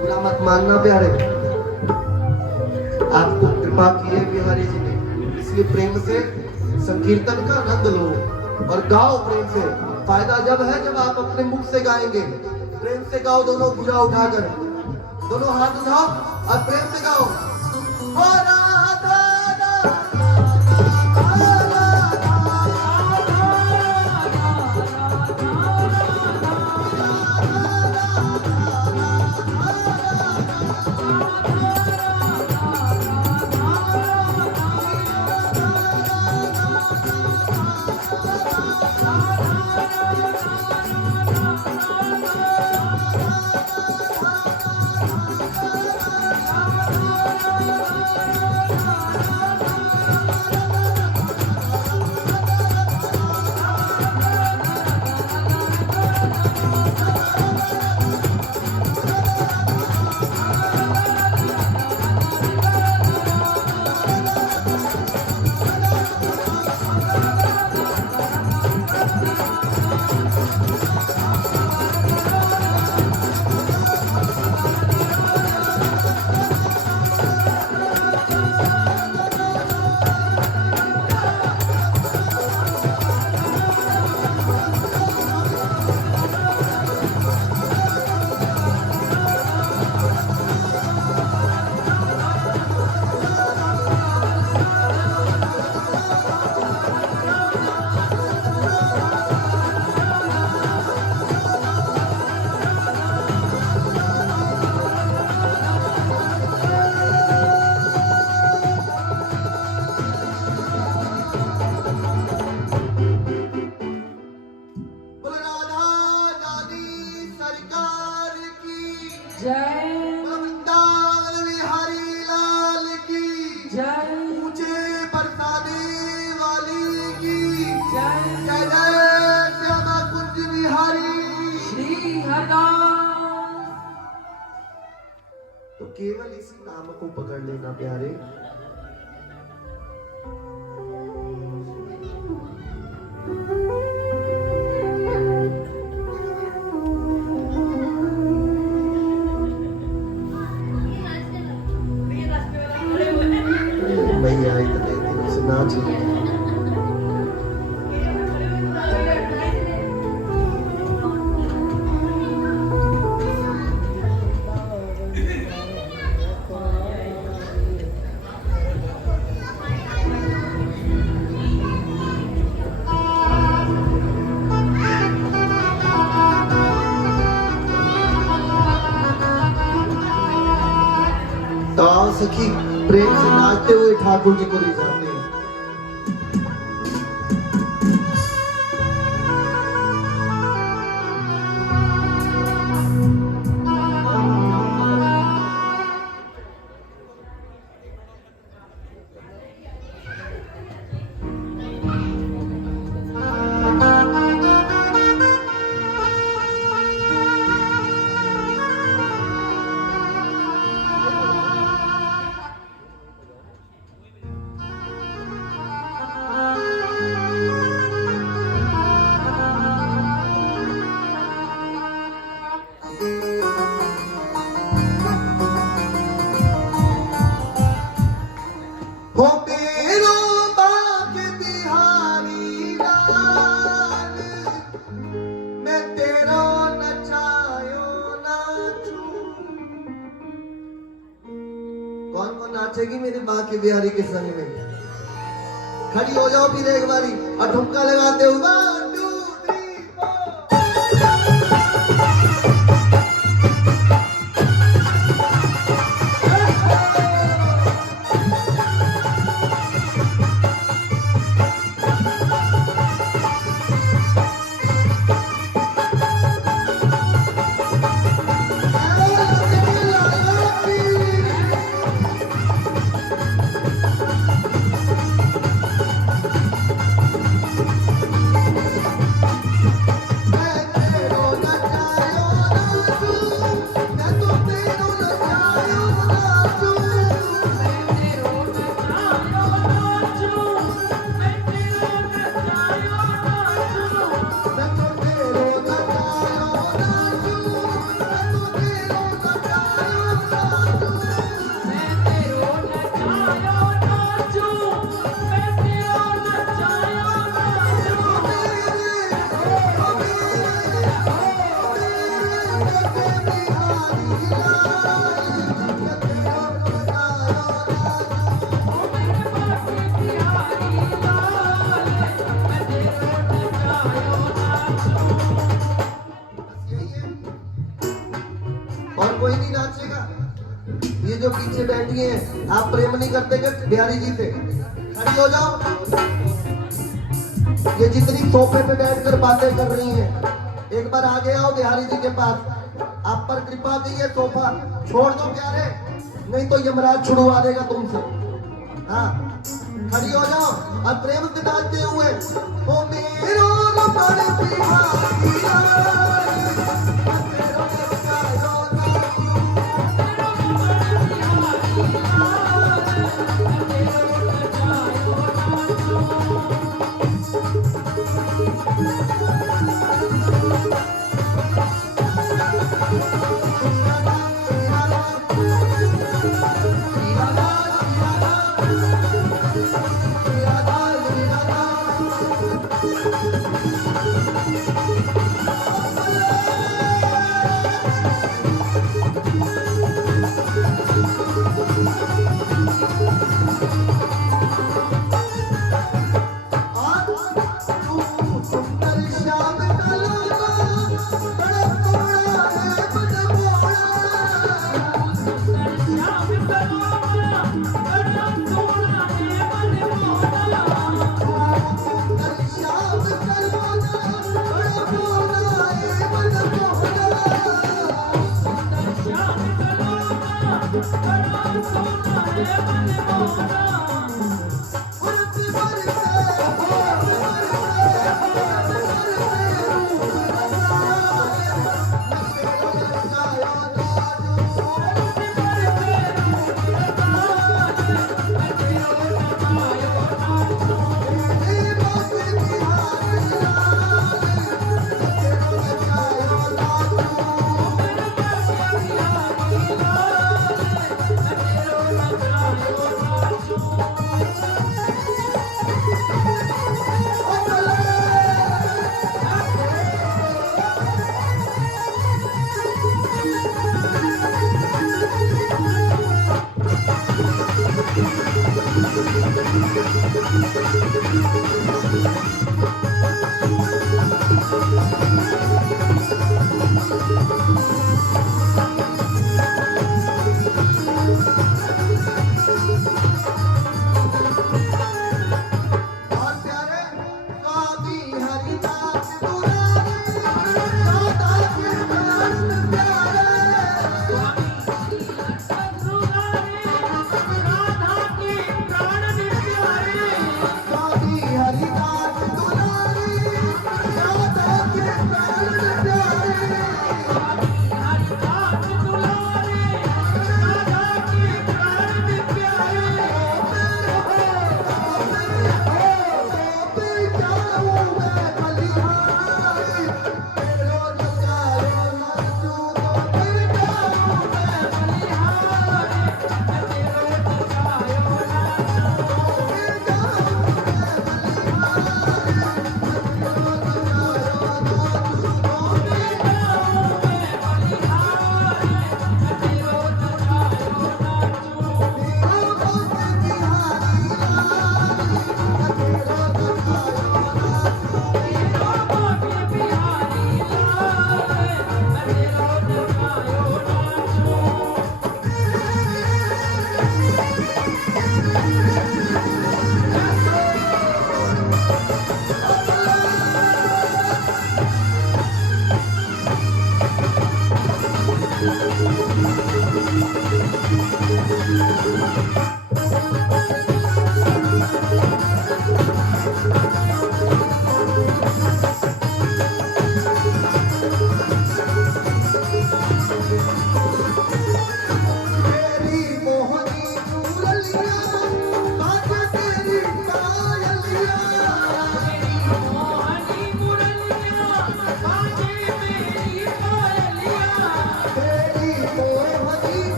बुरा मत मानना प्यारे, आपको कृपा की है बिहारी जी ने, इसलिए प्रेम से संकीर्तन का आनंद लो और गाओ प्रेम से। फायदा जब है जब आप अपने मुख से गाएंगे, प्रेम से गाओ, दोनों भुजा उठाकर, दोनों हाथ उठाओ और प्रेम से गाओ। ओ राधा केवल इसी नाम को पकड़ लेना प्यारे। भैया इतने दिनों से नाच रहे हैं। तो आओ सखी, प्रेम से नाचते हुए ठाकुर जी को ले जाते हैं। नाचेगी मेरी माँ की बिहारी के संग में। खड़ी हो जाओ फिर एक बारी और ठुमका लगाते हो 1 2 3 4। और कोई नहीं नाचेगा। ये जो पीछे बैठी हैं, आप प्रेम नहीं करते क्या बिहारी जी से? खड़ी हो जाओ। ये जितनी सोफे पे बैठकर बातें कर रही हैं, एक बार आगे आओ बिहारी जी के पास। आप पर कृपा की ये सोफा छोड़ दो प्यारे, नहीं तो यमराज छुड़वा देगा तुमसे। हाँ, खड़ी हो जाओ और प्रेम से नाचते हुए ओ मेरो रमण बिहारी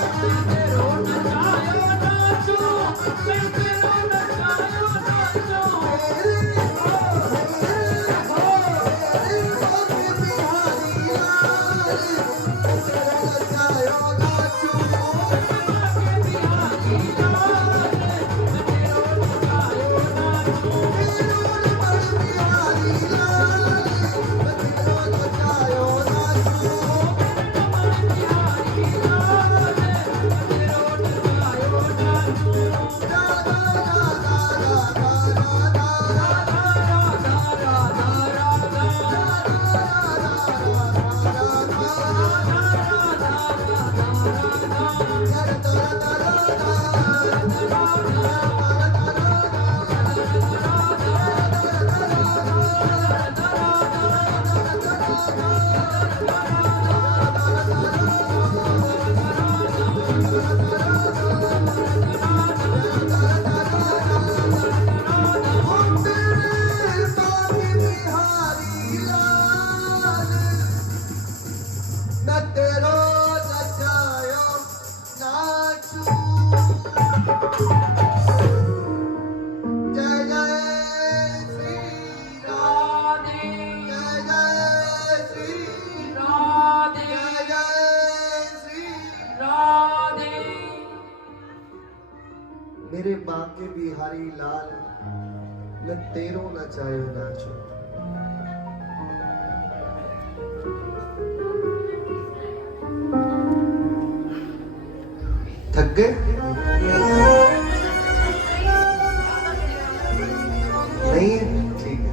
तेरो नचायो नाचो मैं तेरो नचायो नाचो मेरे बांके बिहारी लाल मैं तेरो नचायो नाचो। थक गए? नहीं है? ठीक है।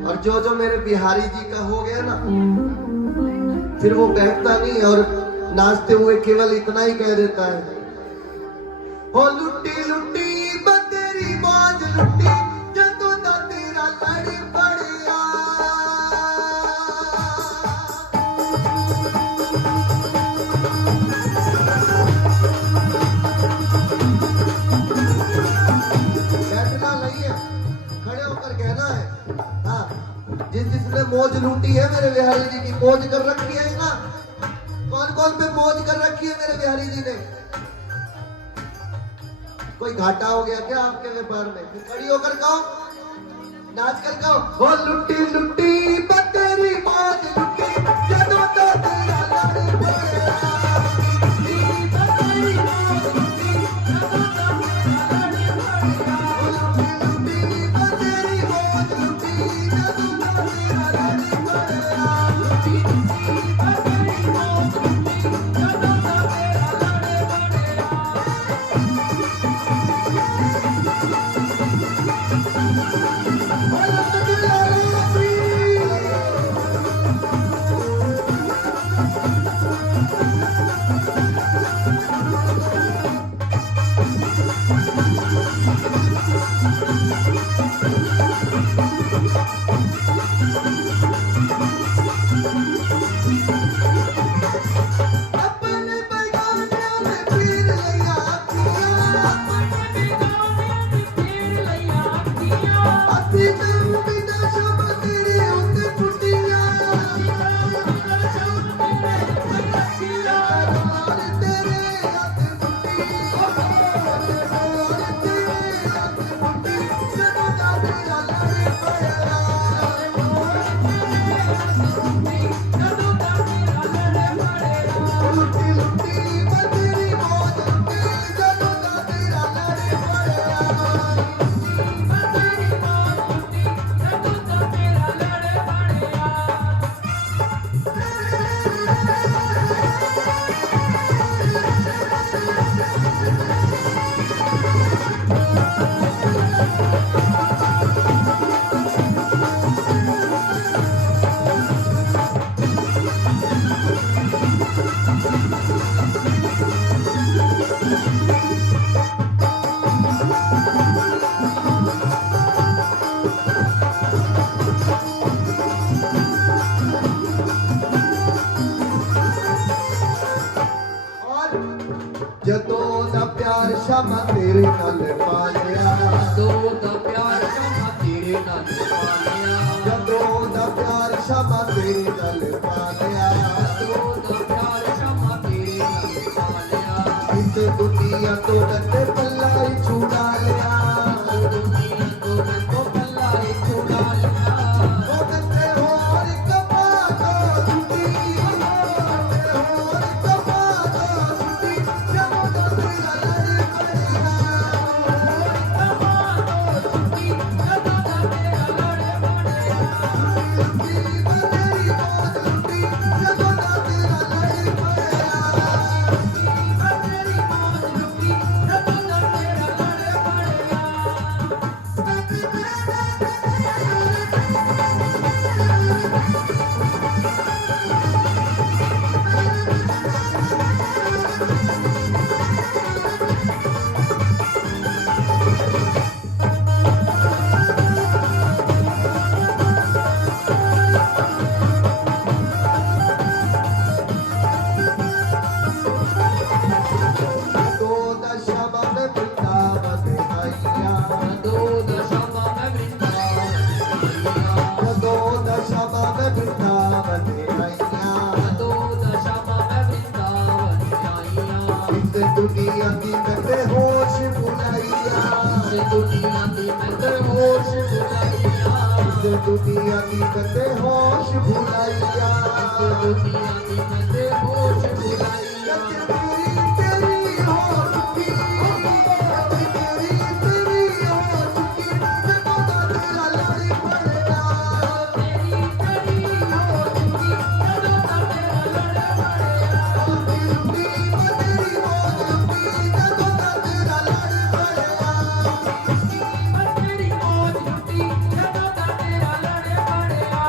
और जो जो मेरे बिहारी जी का हो गया ना, फिर वो बैठता नहीं और नाचते हुए केवल इतना ही कह देता है, हो लुट्टी लुट्टी बतेरी मौज लुट्टी जदों दा तेरा लड़ी पड़िया। बैठना नहीं है, खड़े होकर कहना है। हाँ, जिसने मौज लूटी है मेरे बिहारी जी की, मौज कर रखी है ना। कौन कौन पे मौज कर रखी है मेरे बिहारी जी ने? कोई घाटा हो गया क्या आपके व्यापार में? फिर खड़ी होकर कहो, नाच कर कहो, वो लुट्टी लुट्टी बतेरी मौज लुट्टी जदों दा तेरा लड़ी पड़िया। तेरे नाल पालिया ਜਦੋਂ ਦਾ ਪਿਆਰ ਸ਼ਮਾ ਤੇਰੇ ਨਾਲ ਪਾਲਿਆ ਜਦੋਂ ਦਾ ਪਿਆਰ ਸ਼ਮਾ ਤੇਰੇ ਨਾਲ ਪਾਲਿਆ ਜਦੋਂ ਦਾ ਪਿਆਰ ਸ਼ਮਾ ਤੇਰੇ ਨਾਲ ਪਾਲਿਆ ਇਸ ਦੁਨੀਆ ਤੋਂ ਰੱਤੇ ਪੱਲਾ ਹੀ ਛੁਡਾ ਲਿਆ ਦੁਨੀਆ ਤੋਂ ਮੈਨੂੰ ਪੱਲਾ ਹੀ ਛੁਡਾ ਲਿਆ ਉਹ ਕਹਿੰਦੇ ਹੋਰ ਕਪਾ ਤੋਂ ਛੁੱਟੀ ਹੋਰ ਕਪਾ ਤੋਂ ਛੁੱਟੀ ਜਦੋਂ ਦਾ ਤੇਰਾ ਲੜ ਪੜਿਆ दुनिया की कते होश भुलाइया ਦੁਨੀਆ ਦੀ ਮੈਂ ਤੇ ਹੋਸ਼ ਭੁਲਾਈਆ दुनिया की कते होश भुलाइया ਦੁਨੀਆ ਦੀ ਮੈਂ ਤੇ ਹੋਸ਼ ਭੁਲਾਈਆ तेरी हो चुकी तेरी हो चुकी जब तेरा लड़ी पड़ेगा ਤੇਰੀ ਤੇਰੀ ਹੋ ਚੁੱਕੀ ਜਦੋਂ ਦਾ ਤੇਰਾ ਲੜ ਪੜਿਆ तेरी हो चुकी जब तेरा लड़ी पड़ेगा ਤੇਰੀ ਮੌਜ ਲੁੱਟੀ ਜਦੋਂ ਦਾ ਤੇਰਾ ਲੜ ਪੜਿਆ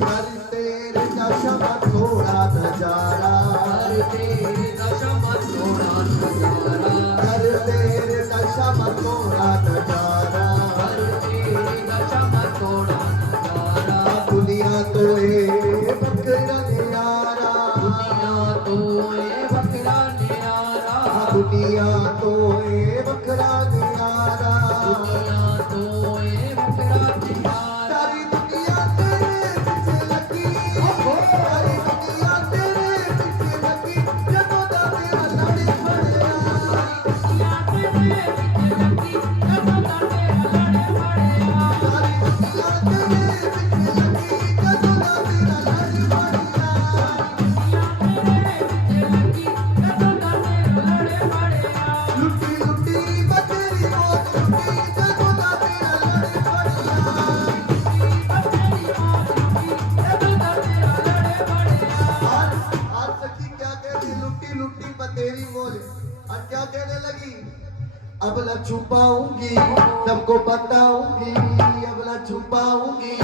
कर तेरे चश्मा थोड़ा नजारा ਹਰ ਤੇਰੇ ਦਾ ਸ਼ਮਾ ਥੋੜਾ ਨਜ਼ਾਰਾ कर तेरे चश्मा थोड़ा नजारा ਹਰ ਤੇਰੇ ਦਾ ਸ਼ਮਾ ਥੋੜਾ ਨਜ਼ਾਰਾ दुनिया तो ये बकरा नियारा ਦੁਨੀਆ ਤੋਂ ਇਹ ਵੱਖਰਾ ਨਿਆਰਾ दुनिया तो ये बकरा नियारा ਦੁਨੀਆ ਤੋਂ ਇਹ ਵੱਖਰਾ ਨਿਆਰਾ सारी दुनिया तेरे पीछे लगी सारी दुनिया तेरे पीछे लगी जब दा तेरा लड़ी पड़िया ਦੁਨੀਆ ਤੇਰੇ ਵਿੱਚ ਲੱਗੀ ਜਦੋਂ ਦਾ ਤੇਰਾ ਲੜ ਪੜਿਆ सारी दुनिया तेरे पीछे लगी जब दा तेरा लड़ी पड़िया लुटी लुटी बतेरी मौत लुटी जब दा तेरा लड़ी पड़िया आज सखी क्या कहती लुटी लुटी बतेरी मौज और क्या कहने लगी अब न छुपाऊंगी सबको बताऊंगी अब न छुपाऊंगी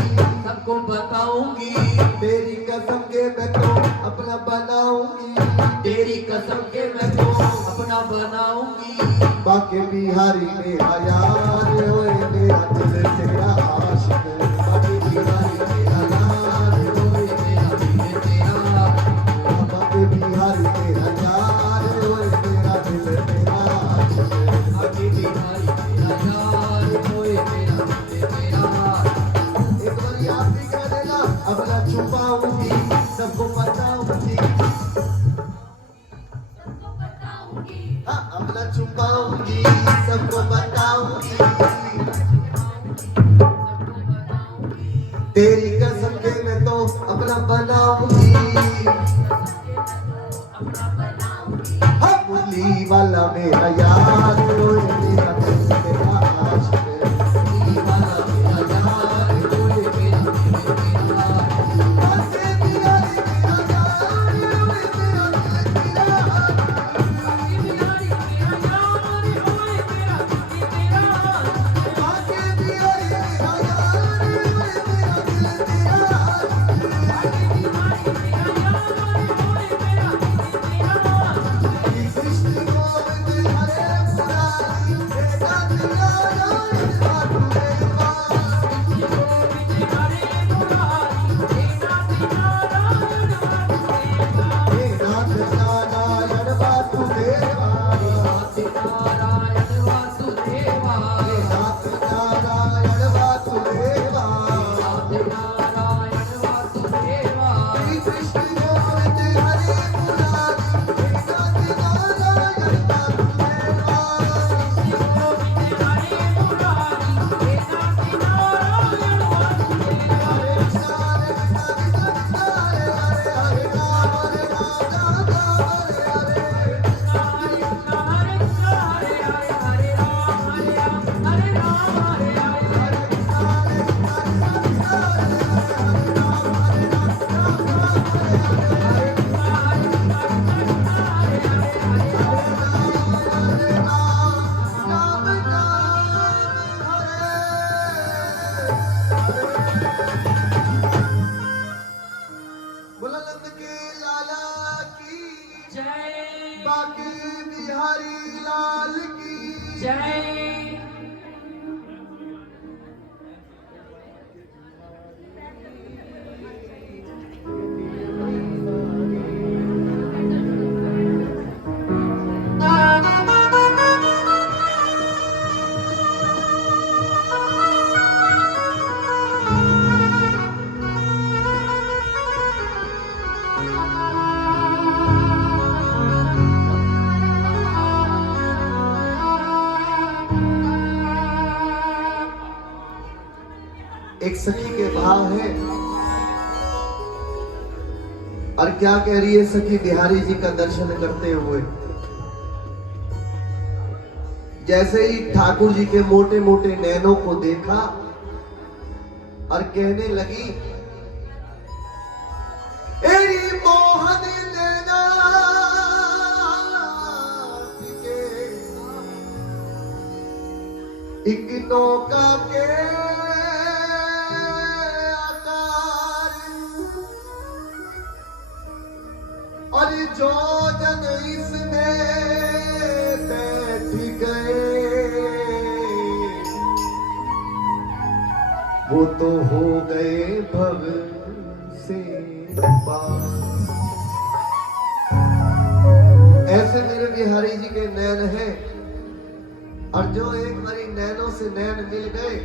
सबको बताऊंगी तेरी कसम के मैं तो अपना बनाऊंगी तेरी कसम के मैं तो अपना बनाऊंगी बाके बिहारी मेरा यार ओए मेरा दिल तेरा आशिक बाके बिहारी मेरा यार ओए मेरा दिल तेरा बाके बिहारी मेरा यार ओए मेरा दिल तेरा आशिक अभी बिहारी तेरा यार होए मेरा दिल तेरा एक बार आप भी कह देना अब न छुपाऊंगी सबको बताऊंगी हाँ अब न छुपाऊंगी सबको बताऊंगी तेरी कसम के मैं तो अपना बनाऊंगी हाँ मुरली वाला मेरा यार ओए मेरा दिल तेरा आशिक दीवाना मेरा यार होए मेरा दिल तेरा बाके बिहारी मेरा यार ओए मेरा दिल तेरा आशिक एक सखी के भाव है। और क्या कह रही है सखी बिहारी जी का दर्शन करते हुए? जैसे ही ठाकुर जी के मोटे मोटे नैनों को देखा और कहने लगी, एरी मोहन नैना के एक नौका के आकार, और जो जन इसमें बैठ गए वो तो हो गए भव से पार। ऐसे मेरे बिहारी जी के नैन हैं, और जो एक बारी नैनों से नैन मिल गए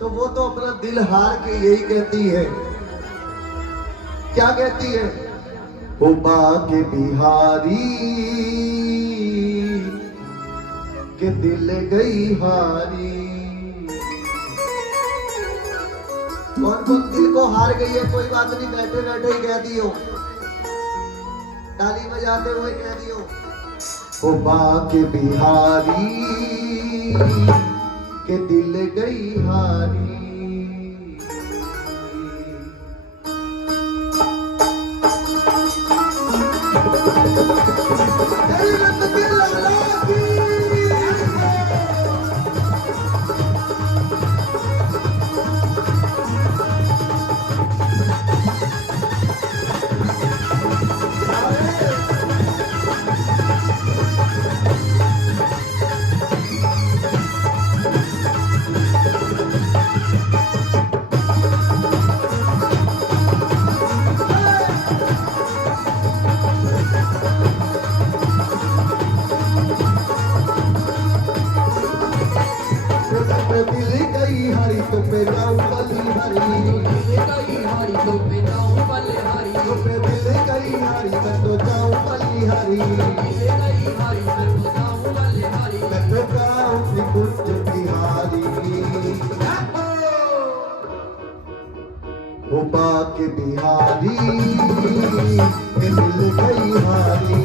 तो वो तो अपना दिल हार के यही कहती है। क्या कहती है? ओ बाके बिहारी के दिल गई हारी। कौन कौन दिल को हार गई है? कोई बात नहीं, बैठे बैठे ही कह दियो, ताली बजाते हुए कह दियो, ओ बाके बिहारी के दिल गई हारी। ओ बाके बिहारी के दिल गई हारी।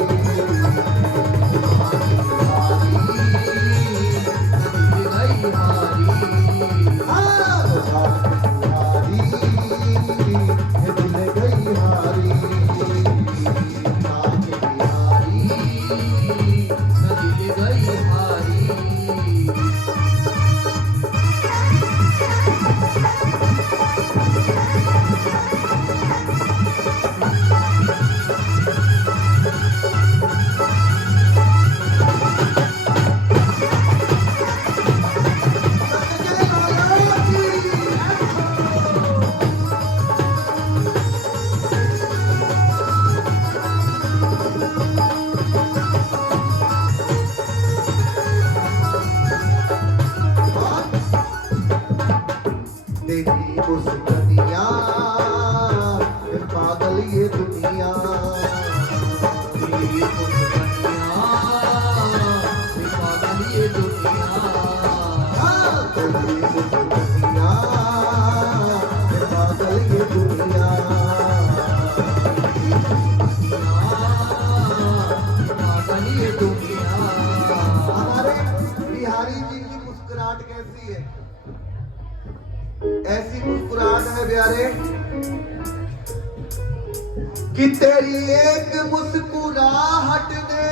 ऐसी मुस्कुराहट है प्यारे कि तेरी एक मुस्कुराहट ने,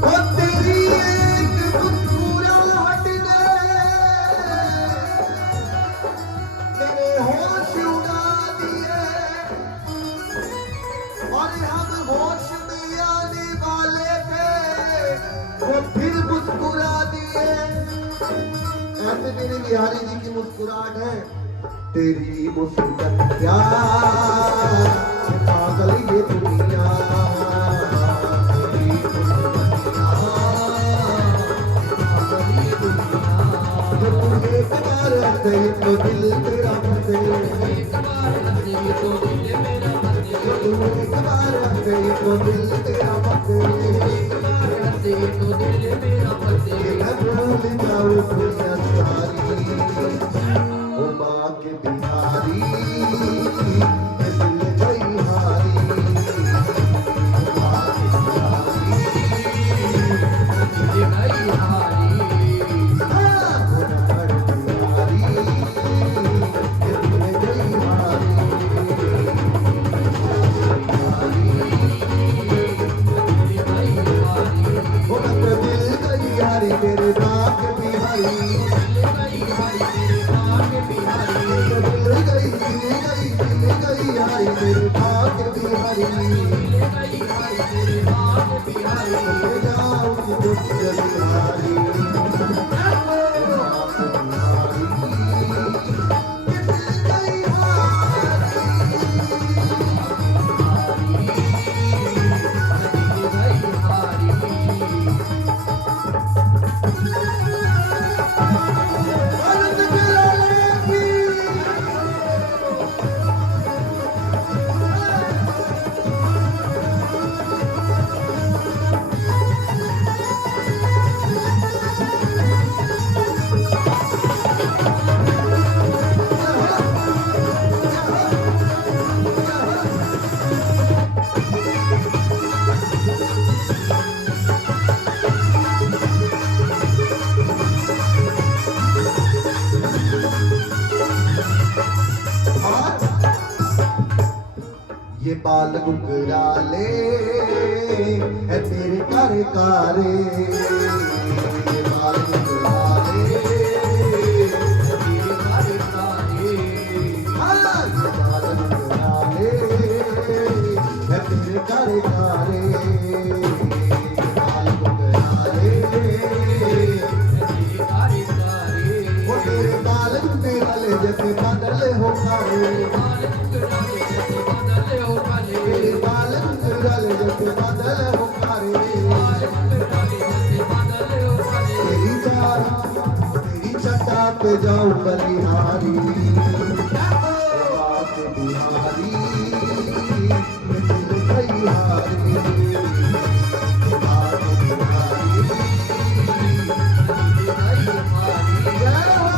ओ तेरी एक मुस्कुराहट ने मेरे होश उड़ा दिए, और हम होश में आने वाले थे वो फिर मुस्कुरा दिए। ऐसे मेरे बिहारी जी की मुस्कुराहट है। तेरी मुस्कुराहट क्या पागल ये दुनिया, तेरी जब तू एक बार हंसे तो दिल तेरा फंसे, एक बार हंसे तो दिल मेरा फंसे, तू एक बार हंसे तो दिल तेरा फंसे, एक बार हंसे तो दिल मेरा फंसे, मैं भूल जाऊं दुनिया सारी। भाग्य बिहारी मिल गई हरी तेरे भाग्य बिहारी मिल गई हरी मेरे भाग्य बिहारी मिल गई हरी तेरे भाग्य बिहारी जाऊं दुख बिहारी ये बाल गुगराले है तेरे कारे कारे ये बाल गुगराले तेरे भाग्य बिहारी हाँ, ये बाल गुगराले है तेरे कारे कारे ये बाल गुगराले तेरे भाग्य बिहारी वो तेरे बाल गुगराले जैसे बादल हो कारे बाल गुगराले जैसे बादल हो काले तेरे बाल गुगराले जैसे बादल हो कारे बाल गुगराले जैसे बादल हो काले तेरी चार तेरी चट्टा पे जाऊं बलिहारी बाप बिहारी मैं दिल बलिहारी बाप बिहारी मिल गई हरी जय हो।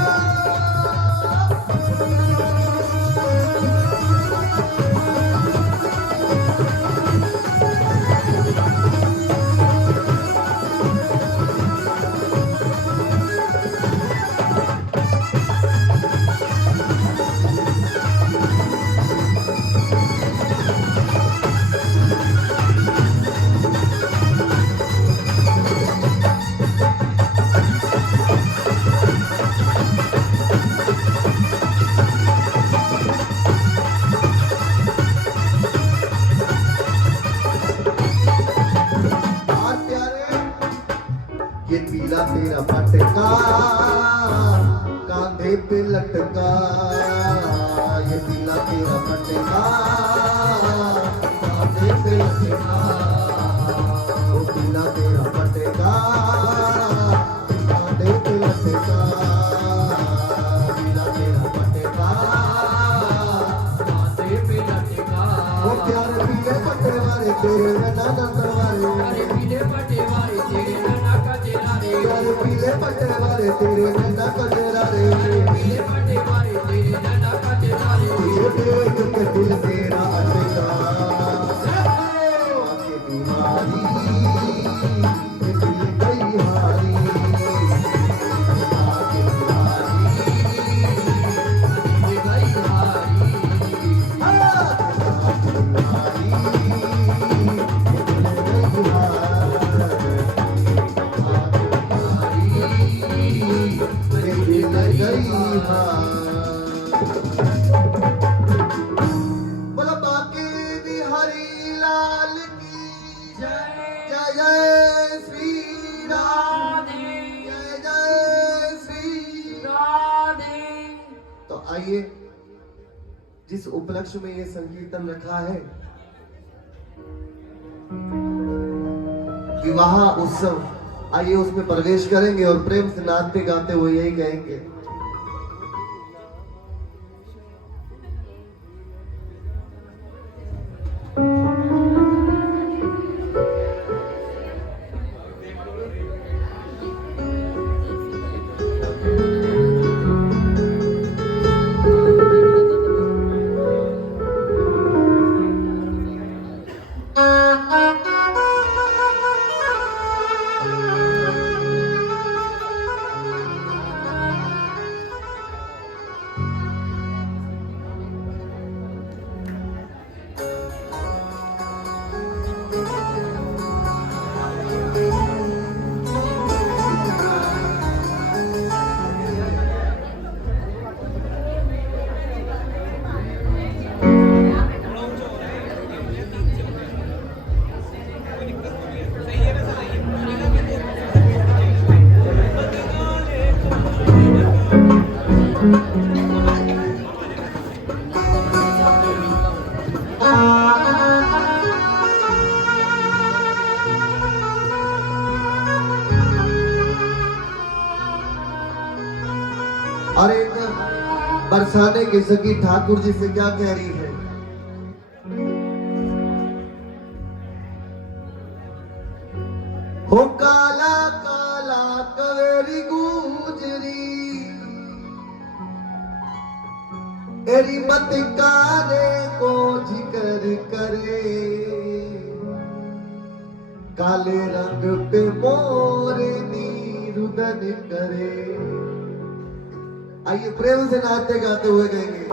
और प्यारे ये पीला तेरा पटका कांधे पे लटका ये पीला तेरा पटका कांधे पे लटका वो पीला तेरा पटका कांधे पे लटका पीला तेरा पटका माथे पे लटका वो प्यारे पीले पट्टे वाले तेरे नैना नंदन वाले अरे पीले पट्टे वाले तेरे नैना का तेरा रे प्यारे पीले पट्टे वाले तेरे नैना कजरा रे पीले पट्टे वाले तेरे नैना का तेरा रे ये देख के दिल तेरा अटका आके बीमारी ये दिल गई हारी आके बीमारी मिल गई हरी आके बीमारी ये दिल गई बोला बाकी बिहारी लाल की जय जय जय श्री राम राधे जय जय श्री राधे तो आइए जिस उपलक्ष्य में ये संकीर्तन रखा है विवाह उत्सव, आइए उसमें प्रवेश करेंगे और प्रेम से नाचते गाते हुए यही कहेंगे। और एक बरसाने की सखी ठाकुर जी से क्या कह रही है? हो काला काला कवेरी गुजरी, एरी मत काने को जिक्र करे, काले रंग पे मोरनी रुदन करे। आइए प्रेम से नाचते गाते हुए गाएंगे।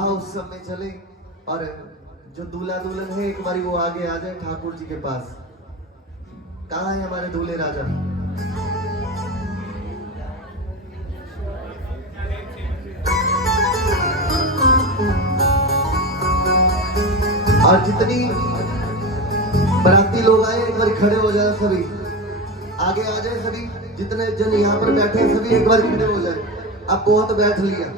विवाह उत्सव में चले और जो दूल्हा दुल्हन है एक बारी वो आगे आ जाए ठाकुर जी के पास। कहाँ है हमारे दूल्हे राजा? और जितनी बराती लोग आए एक बार खड़े हो जाए, सभी आगे आ जाए, सभी जितने जन यहाँ पर बैठे हैं सभी एक बार खड़े हो जाए। अब बहुत बैठ लिया।